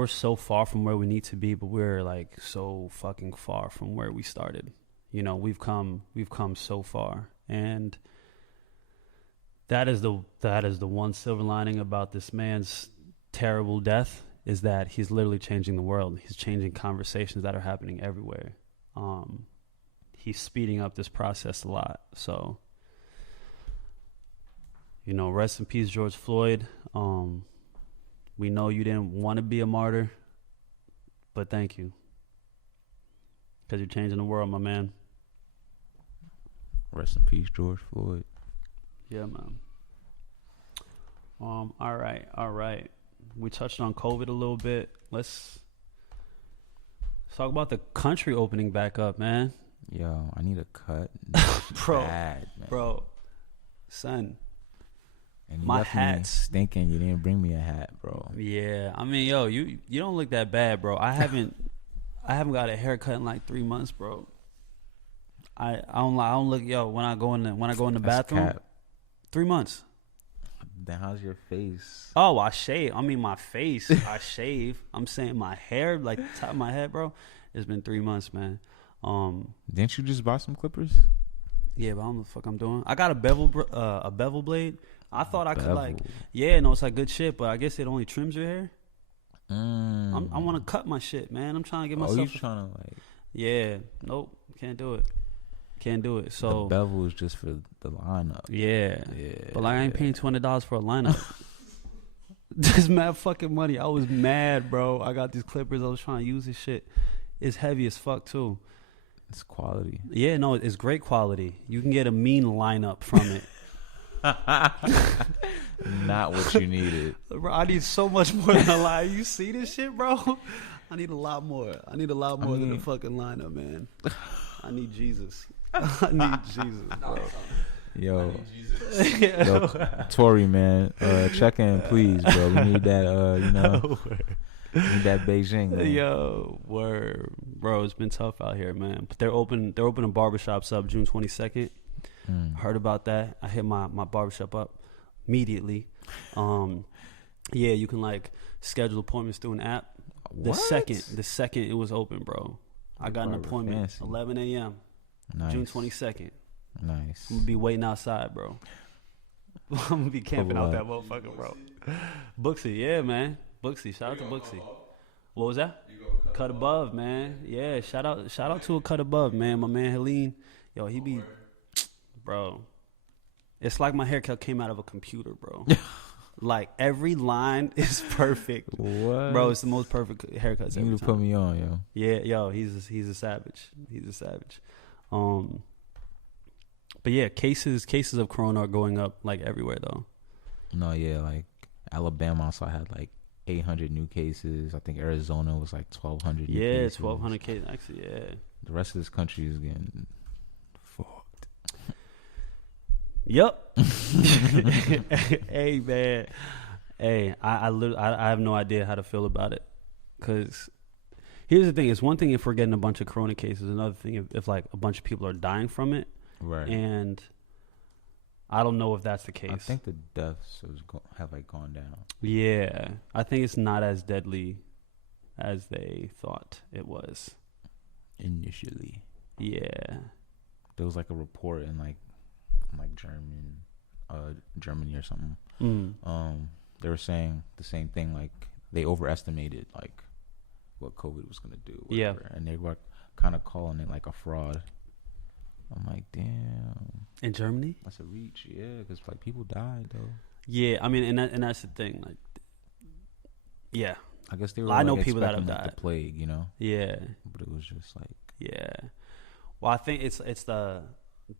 so far from where we need to be, but we're like so fucking far from where we started. We've come so far, and that is the one silver lining about this man's terrible death, is that he's literally changing the world. He's changing conversations that are happening everywhere. He's speeding up this process a lot. So, rest in peace, George Floyd. We know you didn't want to be a martyr, but thank you, because you're changing the world, my man. Rest in peace, George Floyd. Yeah, man. All right. We touched on COVID a little bit. Let's talk about the country opening back up, man. Yo, I need a cut. Bro, bad, man. Bro, son. And my hat's stinking. You didn't bring me a hat, bro. Yeah, I mean, yo, you don't look that bad, bro. I haven't got a haircut in like 3 months, bro. I don't look, yo, when I go in the bathroom. Cap. 3 months. Then how's your face? Oh, I shave. I mean, my face, I shave. I'm saying my hair, like the top of my head, bro. It's been 3 months, man. Didn't you just buy some clippers? Yeah, but I don't know what the fuck I'm doing. I got a bevel blade. I thought I could it's like good shit, but I guess it only trims your hair. I want to cut my shit, man. I'm trying to get myself. Oh, you trying to like? Yeah, nope, can't do it. Can't do it. So the bevel is just for the lineup. Yeah. But like, I ain't paying $200 for a lineup. Just mad fucking money. I was mad, bro. I got these clippers. I was trying to use this shit. It's heavy as fuck too. It's quality. Yeah, no, it's great quality. You can get a mean lineup from it. Not what you needed. Bro, I need so much more than a line. You see this shit, bro? I need a lot more. I need a lot more than a fucking lineup, man. I need Jesus. I need Jesus, bro. Yo, Tori, man, check in, please, bro. We need that, we need that Beijing, man. Yo, word, bro. It's been tough out here, man. But they're opening barbershops up June 22nd. Heard about that. I hit my barbershop up immediately. Yeah, you can like schedule appointments through an app. The second it was open, bro. I got an appointment, fancy. 11 a.m. Nice. June 22nd. Nice. I'm gonna be waiting outside, bro. I'm gonna be camping out that motherfucker, bro. Booksy, yeah, man. Booksy, shout out to Booksy. What was that? Cut Above, man. Yeah, shout out to a Cut Above, man. My man Helene, yo, he be, bro. It's like my haircut came out of a computer, bro. Like every line is perfect. What? Bro, it's the most perfect haircuts you need to put me on, yo. Yeah, yo, he's a savage. He's a savage. But yeah, cases of corona are going up like everywhere though. No, yeah, like Alabama also had like 800 new cases. I think Arizona was like 1,200 new cases. Yeah, 1,200 cases. Actually, yeah. The rest of this country is getting fucked. Yep. Hey, man. Hey, I have no idea how to feel about it. Because here's the thing. It's one thing if we're getting a bunch of corona cases. Another thing if like a bunch of people are dying from it. Right. And I don't know if that's the case. I think the deaths have like gone down. Yeah. I think it's not as deadly as they thought it was. Initially. Yeah. There was like a report in like Germany or something. They were saying the same thing, like they overestimated like what COVID was gonna do. Whatever, yeah. And they were kind of calling it like a fraud. I'm like, damn. In Germany? That's a reach, yeah, because like people died though. Yeah, I mean, and that's the thing, like, yeah. I guess they were. I know people that have died. The plague, you know. Yeah. But it was just like. Yeah. Well, I think it's the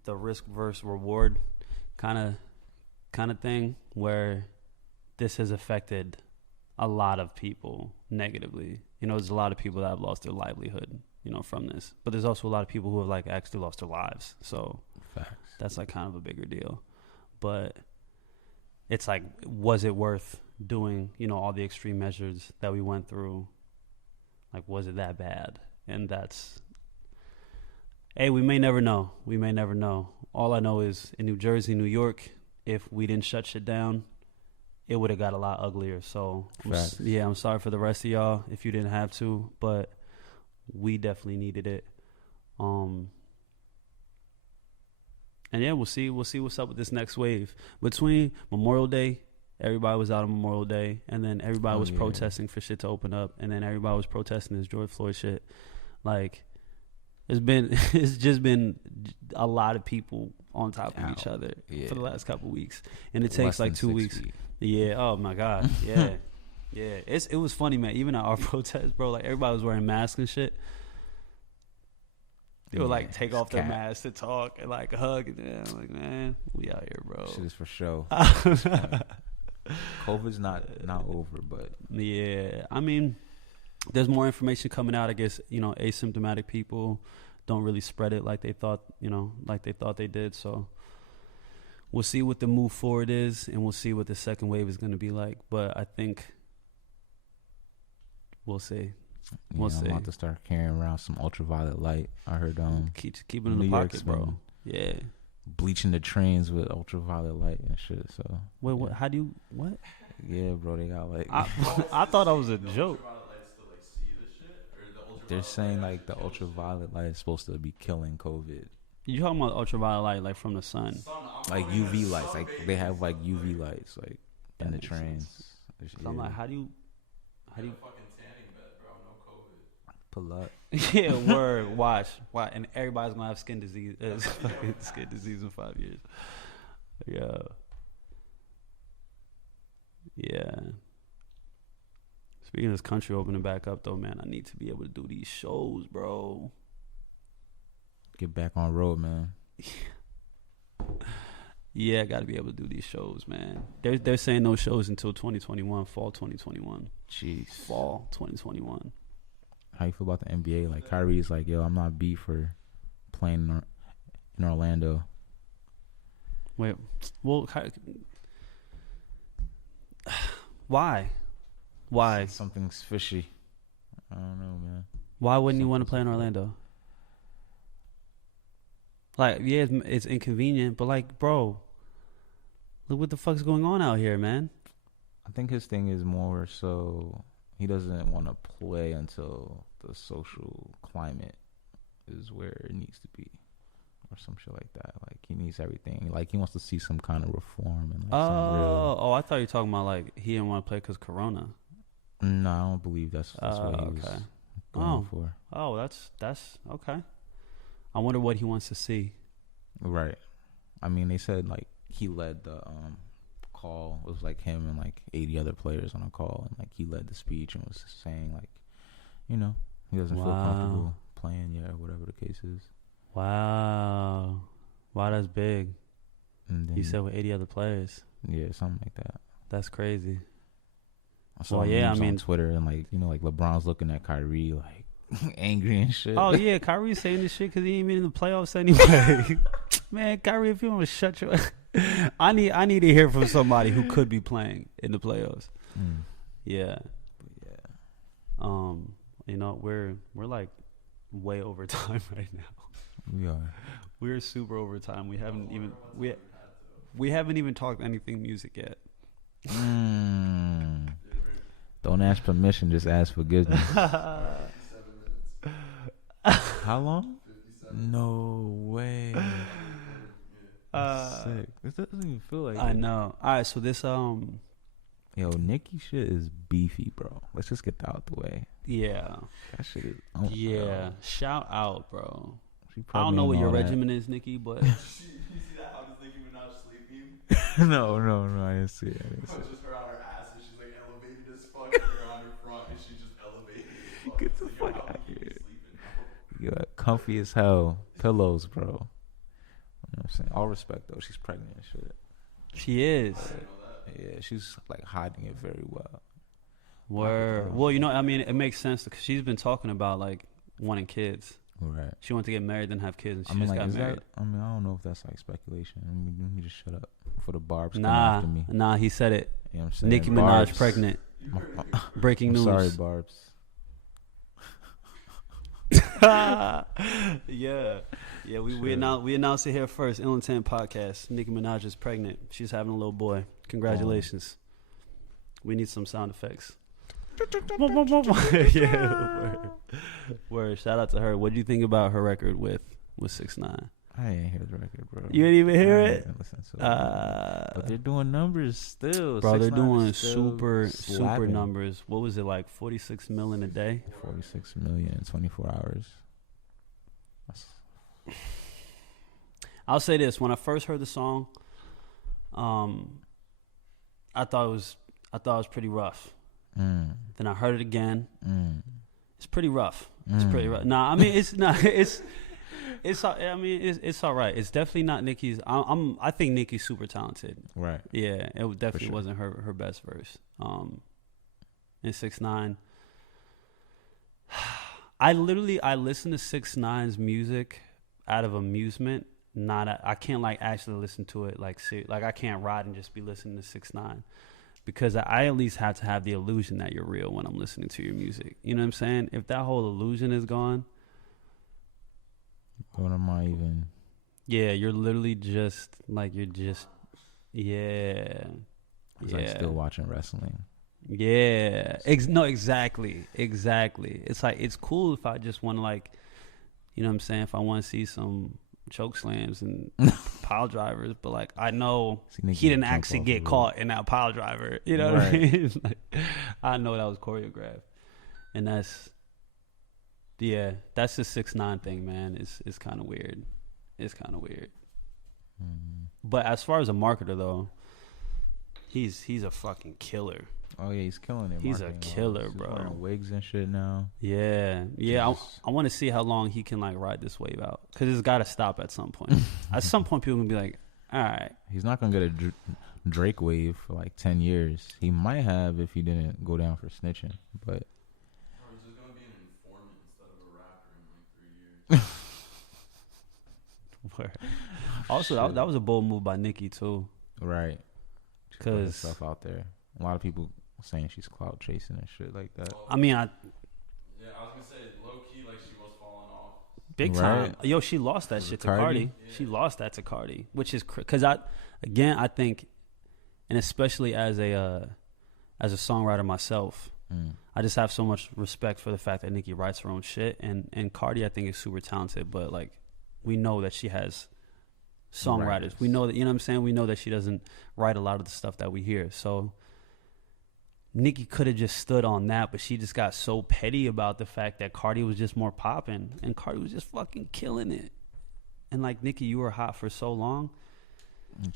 risk versus reward kind of thing where this has affected a lot of people negatively. You know, there's a lot of people that have lost their livelihood, you know, from this. But there's also a lot of people who have like actually lost their lives. So facts. That's like kind of a bigger deal. But it's like, was it worth doing, you know, all the extreme measures that we went through? Like, was it that bad? And that's, hey, we may never know. We may never know. All I know is in New Jersey, New York, if we didn't shut shit down, it would have got a lot uglier. So, I'm sorry for the rest of y'all if you didn't have to, but we definitely needed it. And yeah, we'll see what's up with this next wave. Between Memorial Day, everybody was out on Memorial Day, and then everybody was protesting for shit to open up, and then everybody was protesting this George Floyd shit. Like, it's just been a lot of people on top of each other for the last couple of weeks, and it takes like 2 weeks. Yeah. Oh my God. Yeah. Yeah. It was funny, man. Even at our protest, bro, like everybody was wearing masks and shit. They would like take off their masks to talk and like hug. And I'm like, man, we out here, bro. Shit is for show. COVID's not over, but yeah. I mean, there's more information coming out. I guess, you know, asymptomatic people don't really spread it like they thought, you know, like they thought they did. So we'll see what the move forward is, and we'll see what the second wave is going to be like. But I think we'll see. We'll see. I'm about to start carrying around some ultraviolet light. I heard keep it in the pocket, bro. Yeah. Bleaching the trains with ultraviolet light and shit. So wait, what? How do you what? Yeah, bro. They got like. I thought that was a joke. They're saying like the ultraviolet light is supposed to be killing COVID. You talking about ultraviolet light like from the sun? Like UV lights. Like they have like UV lights like in the trains. So I'm like, how do you? Pull up. Yeah, word. Watch, and everybody's gonna have skin disease. Skin disease in 5 years. Yeah. Speaking of this country opening back up, though, man, I need to be able to do these shows, bro. Get back on road, man. Yeah, I got to be able to do these shows, man. They're saying no shows until 2021, fall 2021. Jeez. Fall 2021. How you feel about the NBA? Like, Kyrie's like, yo, I'm not beat for playing in Orlando. Wait, well, why? Something's fishy. I don't know, man. Why wouldn't you want to play in Orlando? Like, yeah, it's inconvenient, but like, bro, look what the fuck's going on out here, man. I think his thing is more so he doesn't want to play until the social climate is where it needs to be, or some shit like that. Like, he needs everything. Like, he wants to see some kind of reform and like some real... I thought you were talking about like he didn't want to play because Corona. No, I don't believe that's what he was going for. Oh, that's okay. I wonder what he wants to see. Right. I mean, they said like he led the call. It was like him and like 80 other players on a call, and like he led the speech and was saying like, you know, he doesn't feel comfortable playing yet, or whatever the case is. Wow, that's big. And then, you said with 80 other players. Yeah, something like that. That's crazy. I saw on Twitter, and like, you know, like LeBron's looking at Kyrie like angry and shit. Oh yeah, Kyrie's saying this shit because he ain't been in the playoffs anyway. Man, Kyrie, if you want to shut your, I need to hear from somebody who could be playing in the playoffs. Yeah. You know, we're like way over time right now. We are. We're super over time. We haven't even talked anything music yet. Don't ask permission, just ask forgiveness. How long? 57. No way. Sick. This doesn't even feel like I know. All right, so this yo, Nicki shit is beefy, bro. Let's just get that out the way. Yeah. That shit is Shout out, bro. I don't know what your regimen is, Nicki, but you see that? How does Nicki Minaj sleeping? No, I didn't see it. It's just her on her ass, and she's like elevated as fuck, and her on her front, and she just elevated as fuck. Get the fuck out of here. You got comfy as hell pillows, bro. You know what I'm saying? All respect though, she's pregnant and shit. She is. Yeah, she's like hiding it very well. Word. Well, you know, I mean, it makes sense because she's been talking about like wanting kids. Right. She wanted to get married and have kids, and she just got married. I don't know if that's like speculation. I mean, you need to shut up before the Barbs come after me. Nah, he said it. You know what I'm saying? Nicki Minaj pregnant. Breaking news. Sorry, Barbs. Yeah. We announced it here first. Ill Intent Podcast. Nicki Minaj is pregnant. She's having a little boy. Congratulations. We need some sound effects. Yeah. Word. Shout out to her. What do you think about her record with 6ix9ine? I ain't hear the record, bro. You didn't even hear it? Listen to it. But they're doing numbers still. Bro, they're doing super numbers. What was it, like 46 million a day? 46 million in 24 hours. I'll say this. When I first heard the song, I thought it was pretty rough. Then I heard it again. It's pretty rough. It's pretty rough. Nah, I mean, it's not. It's all right. It's definitely not Nicki's. I think Nicki's super talented. Right. Yeah, it definitely wasn't her best verse. And 6ix9ine. I listen to 6ix9ine's music out of amusement. I can't like actually listen to it like I can't ride and just be listening to 6ix9ine. Because I at least have to have the illusion that you're real when I'm listening to your music. You know what I'm saying? If that whole illusion is gone, what am I even? Yeah, you're literally just like yeah. It's like still watching wrestling. Yeah. No, exactly. It's like it's cool if I just want to like, you know what I'm saying? If I want to see some choke slams and pile drivers, but like I know he didn't actually get caught in that pile driver. You know what I mean? Like, I know that was choreographed, and Yeah, that's the 6ix9ine thing, man. It's kind of weird. It's kind of weird. Mm-hmm. But as far as a marketer, though, he's a fucking killer. Oh yeah, he's killing it. He's a killer, bro. He's wearing wigs and shit now. Yeah. I want to see how long he can like ride this wave out, because it's got to stop at some point. At some point, people gonna be like, all right. He's not gonna get a Drake wave for like 10 years. He might have if he didn't go down for snitching, but. Or he's just gonna be an informant instead of a rapper in like 3 years. Also, that was a bold move by Nicki too. Right. Because stuff out there. A lot of people saying she's clout chasing and shit like that. I mean, I was gonna say low key like she was falling off. Big time. Yo, she lost that shit to Cardi. Yeah. She lost that to Cardi, which is because I think, and especially as a songwriter myself, I just have so much respect for the fact that Nicki writes her own shit, and Cardi I think is super talented, but like we know that she has songwriters. We know that, you know what I'm saying? We know that she doesn't write a lot of the stuff that we hear. So Nicki could have just stood on that, but she just got so petty about the fact that Cardi was just more popping, and Cardi was just fucking killing it. And like, Nicki, you were hot for so long.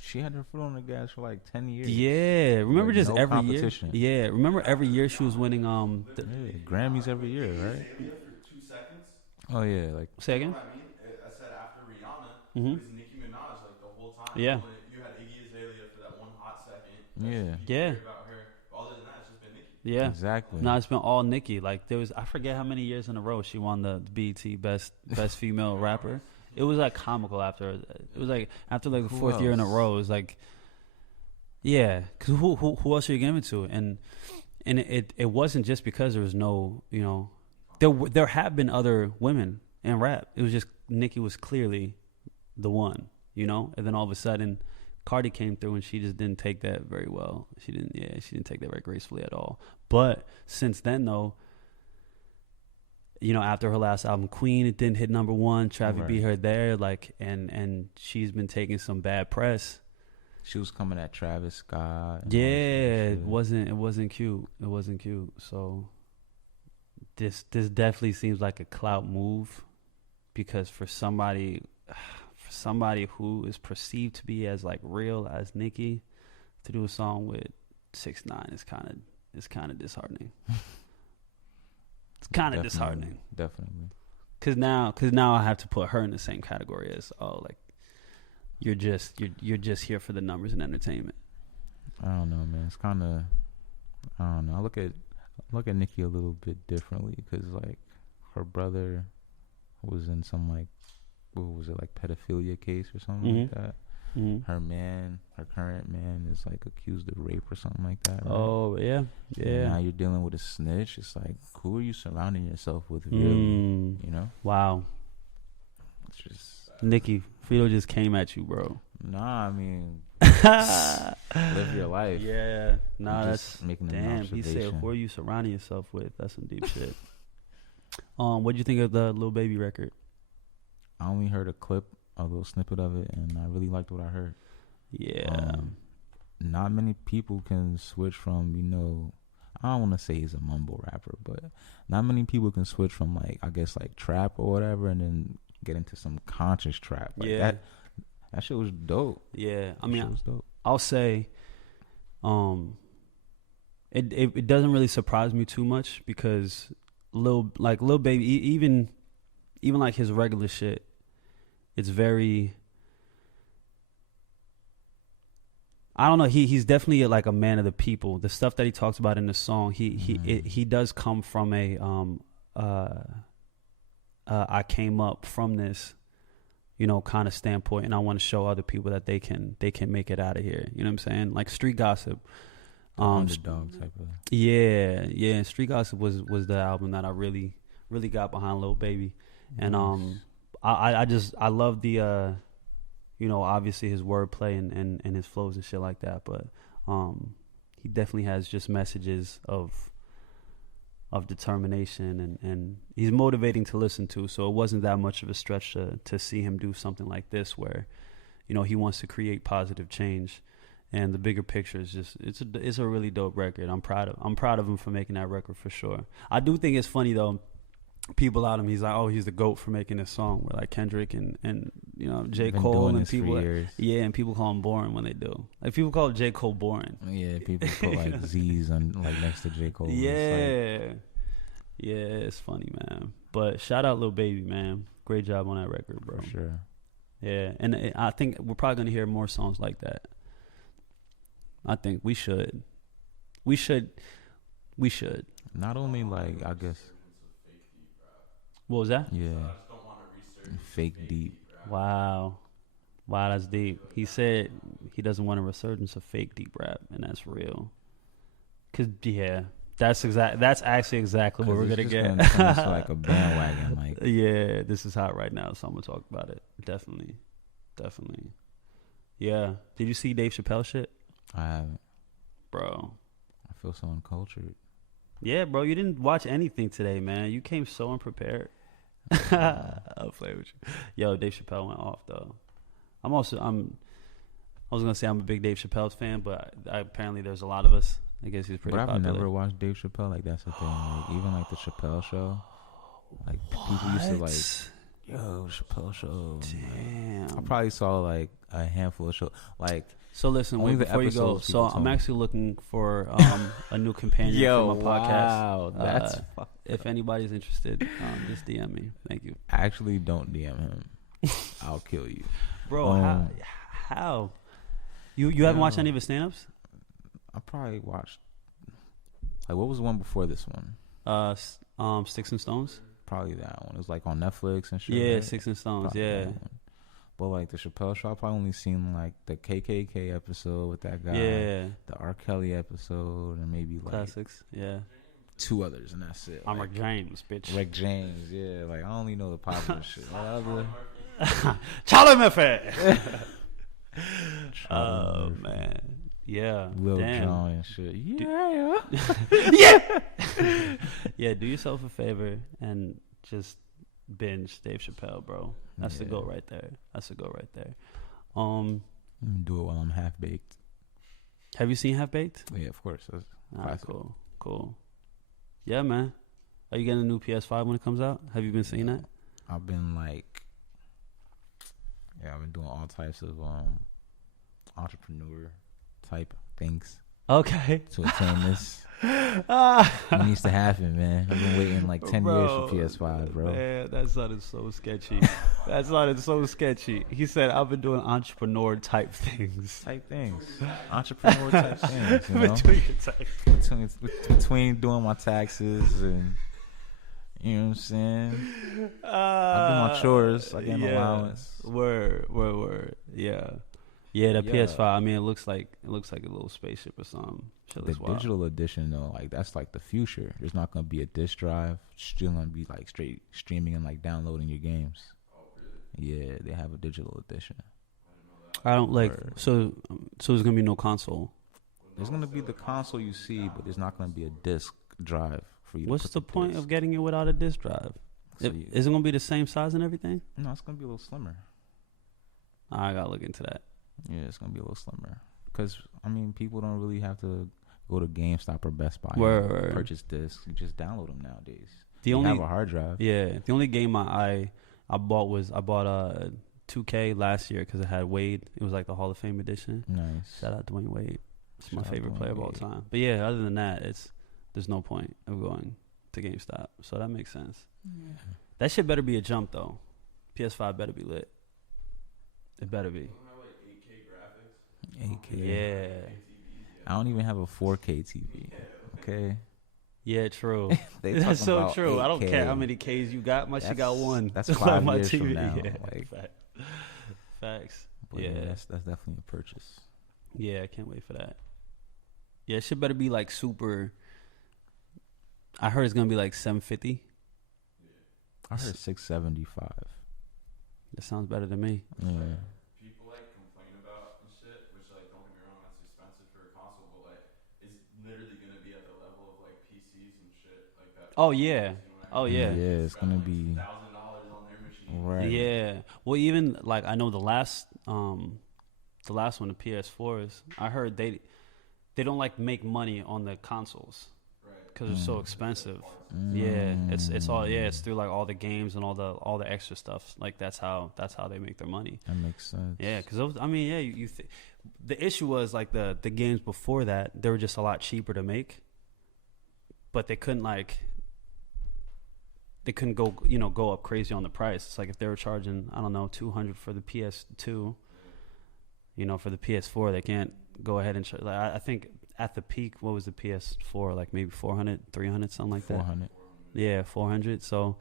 She had her foot on the gas for like 10 years. Yeah, remember, like, just no every year. Yeah, remember every year she was winning Grammys every year, right? For 2 seconds. Oh yeah, like say again. You know what I mean? I said after Rihanna, mm-hmm. it was Nicki Minaj like the whole time. Yeah. You had Iggy Azalea for that one hot second. Yeah. About her. But other than that, it's just been Nicki. Yeah, exactly. No, it's been all Nicki. Like there was, I forget how many years in a row she won the BET best female rapper. It was like comical after. It was like after like the fourth year in a row. It was like, yeah, because who else are you giving it to? And it wasn't just because there was no, you know, there have been other women in rap. It was just Nicki was clearly the one, you know. And then all of a sudden, Cardi came through and she just didn't take that very well. She didn't take that very gracefully at all. But since then, though, you know, after her last album, Queen, it didn't hit number one. Travis beat her there, like, and she's been taking some bad press. She was coming at Travis Scott. Yeah, it wasn't cute. It wasn't cute. So this definitely seems like a clout move, because for somebody who is perceived to be as like real as Nicki, to do a song with 6ix9ine is kind of disheartening. It's kind of disheartening. Definitely. Cause now I have to put her in the same category as, oh, like you're just here for the numbers and entertainment. I don't know, man. It's kind of, I don't know. I look at Nicki a little bit differently, because like her brother was in some like, what was it, like pedophilia case or something like that. Mm-hmm. Her current man is like accused of rape or something like that. Right? Oh yeah. And now you're dealing with a snitch. It's like, who are you surrounding yourself with, really? You know? Wow. It's just Nicki, Frito just came at you, bro. Nah, I mean, live your life. Yeah. Nah, that's making damn. He said, who are you surrounding yourself with? That's some deep shit. What'd you think of the Lil Baby record? I only heard a little snippet of it, and I really liked what I heard. Yeah. Not many people can switch from, you know, I don't want to say he's a mumble rapper, but not many people can switch from, like, I guess, like trap or whatever, and then get into some conscious trap. Like, yeah. That shit was dope. Yeah. I mean, I'll say, it doesn't really surprise me too much, because Lil Baby, even like his regular shit, it's very, I don't know. He's definitely like a man of the people. The stuff that he talks about in the song, he does come from a I came up from this, you know, kind of standpoint, and I want to show other people that they can make it out of here. You know what I'm saying? Like Street Gossip. Underdog type of. Yeah. Street Gossip was the album that I really got behind Lil Baby, and I love the you know, obviously his wordplay and his flows and shit like that, but he definitely has just messages of determination, and he's motivating to listen to. So it wasn't that much of a stretch to see him do something like this, where, you know, he wants to create positive change, and the bigger picture is just it's a really dope record. I'm proud of him for making that record, for sure. I do think it's funny though. people out him. He's like, oh, he's the GOAT for making this song. Where like Kendrick and J. Cole and people, and people call him boring when they do. Like people call J. Cole boring. Yeah, people put like Z's on like next to J. Cole. Yeah, it's funny, man. But shout out Lil Baby, man. Great job on that record, bro. For sure. Yeah, and I think we're probably gonna hear more songs like that. I think we should. Not only like, I guess. What was that? Yeah. Fake deep. Wow, that's deep. He said he doesn't want a resurgence of fake deep rap, and that's real. Cause that's actually exactly what we're gonna get. It's like a bandwagon, like. Yeah, this is hot right now, so I'm gonna talk about it. Definitely. Yeah. Did you see Dave Chappelle shit? I haven't. Bro. I feel so uncultured. Yeah, bro, you didn't watch anything today, man. You came so unprepared. I'll play with you. Yo, Dave Chappelle went off though. I was gonna say I'm a big Dave Chappelle fan, but apparently there's a lot of us. I guess he's pretty popular. I've never watched Dave Chappelle. Like that's the thing. Like even like the Chappelle show. Like people used to like, yo, Chappelle show. Damn. I probably saw like a handful of shows. Like so listen, wait before you go. So I'm actually looking for a new companion for my podcast. Wow, that's if anybody's interested, just DM me. Thank you. Actually, don't DM him. I'll kill you, bro. How? You haven't watched any of his stand-ups? I probably watched. Like, what was the one before this one? Sticks and Stones. Probably that one. It was like on Netflix and shit. Yeah, right? Sticks and Stones. Probably yeah. But like the Chappelle show, I've probably only seen like the KKK episode with that guy. Yeah. The R. Kelly episode, and maybe like classics. Yeah. 2 others, and that's it. I'm like, Rick James, bitch. Rick James, yeah. Like I only know the popular shit. Charlie Murphy. Oh man. Yeah. Lil Jon and shit. Yeah. Yeah. Yeah, do yourself a favor and just binge Dave Chappelle, bro. That's the goal right there. Do it while I'm half baked. Have you seen Half Baked? Yeah, of course. Cool. Yeah, man. Are you getting a new PS5 when it comes out? Have you been seeing that? I've been like, I've been doing all types of entrepreneur type things. Okay. To attain this. It needs to happen, man. I've been waiting like 10 years for PS5, bro. Man, that sounded so sketchy. He said, I've been doing entrepreneur type things. Entrepreneur type things, you know? Between doing my taxes and, you know what I'm saying? I do my chores. I get an allowance. Word. Yeah, the PS5. I mean, it looks like a little spaceship or something. The digital edition, though, like that's like the future. There's not gonna be a disc drive. It's still gonna be like straight streaming and like downloading your games. Oh, really? Yeah, they have a digital edition. I don't like. So there's gonna be no console. There's gonna be the console you see, but there's not gonna be a disc drive for you. What's the point of getting it without a disc drive? Is it gonna be the same size and everything? No, it's gonna be a little slimmer. I gotta look into that. Yeah, it's gonna be a little slimmer because I mean, people don't really have to go to GameStop or Best Buy and purchase discs. You just download them nowadays. You have a hard drive. Yeah, the only game I bought 2K last year because it had Wade. It was like the Hall of Fame edition. Nice. Shout out Dwayne Wade. It's my favorite player of all time. But yeah, other than that, there's no point of going to GameStop. So that makes sense. Yeah. That shit better be a jump though. PS5 better be lit. It better be. 8K. Yeah. I don't even have a 4K TV. Okay. Yeah, true. That's so true. 8K. I don't care how many Ks you got. My shit got one. That's 5 my years TV. From now. Yeah. Like, Facts. But yeah, that's definitely a purchase. Yeah, I can't wait for that. Yeah, it should better be like super. I heard it's gonna be like $750. I heard $675. That sounds better than me. Yeah. People like complain about and shit, which like don't get me wrong, that's expensive for a console, but like it's literally gonna be at the level of like PCs and shit like that. Oh yeah. Yeah, it's gonna be $1,000 on their machine. Right. Yeah. Well, even like I know the last one, the PS4s. I heard they don't like make money on the consoles. Right. because they're so expensive. Yeah, it's all it's through like all the games and all the extra stuff. Like that's how they make their money. That makes sense. Yeah, because the issue was like the games before that, they were just a lot cheaper to make, but they couldn't go up crazy on the price. It's like if they were charging, I don't know, $200 for the PS2, for the PS4, they can't go ahead and charge. Like, I think at the peak, what was the PS4? Like maybe 400, 300, something like 400. that. Yeah, 400. So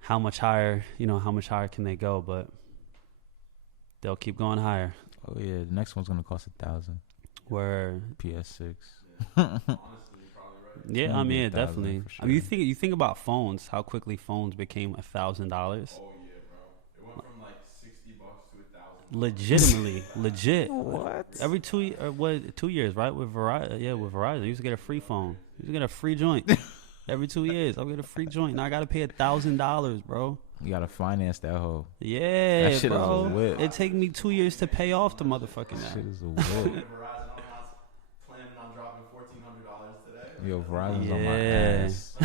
how much higher can they go? But they'll keep going higher. Oh yeah, the next one's gonna cost $1,000. Where PS6. Yeah, I mean, definitely. Sure. I mean, you think about phones, how quickly phones became $1,000. Oh yeah, bro. It went from like $60 to $1,000. Legitimately, legit. What? Every 2 years, right? With Verizon, with Verizon, you used to get a free phone. You used to get a free joint. Every 2 years, I'll get a free joint. Now I gotta pay $1,000, bro. You gotta finance that hoe. Yeah, that shit bro. Is a whip. It take me 2 years to pay off the motherfucking that app. shit is a whip. Yo, Verizon's on my ass.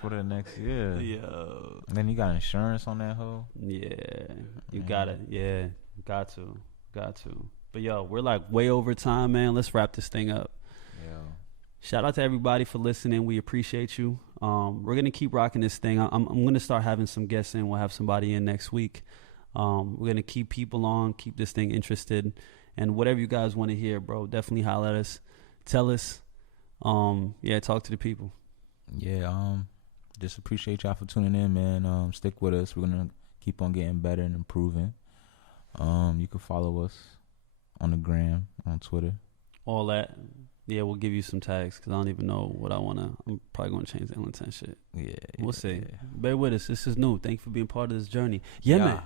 For the next year. Yo. And then you got insurance on that hoe? Yeah. You got it. Yeah. Got to. But yo, we're like way over time, man. Let's wrap this thing up. Yo. Shout out to everybody for listening. We appreciate you. We're going to keep rocking this thing. I'm going to start having some guests in. We'll have somebody in next week. We're going to keep people on, keep this thing interested. And whatever you guys want to hear, bro, definitely holler at us. Tell us. Talk to the people. Yeah, just appreciate y'all for tuning in, man. Stick with us. We're going to keep on getting better and improving. You can follow us on the gram, on Twitter. All that. Yeah, we'll give you some tags because I don't even know what I want to. I'm probably going to change the L10 shit. Yeah. We'll see. Yeah. Bear with us. This is new. Thank you for being part of this journey. Yeah. Man.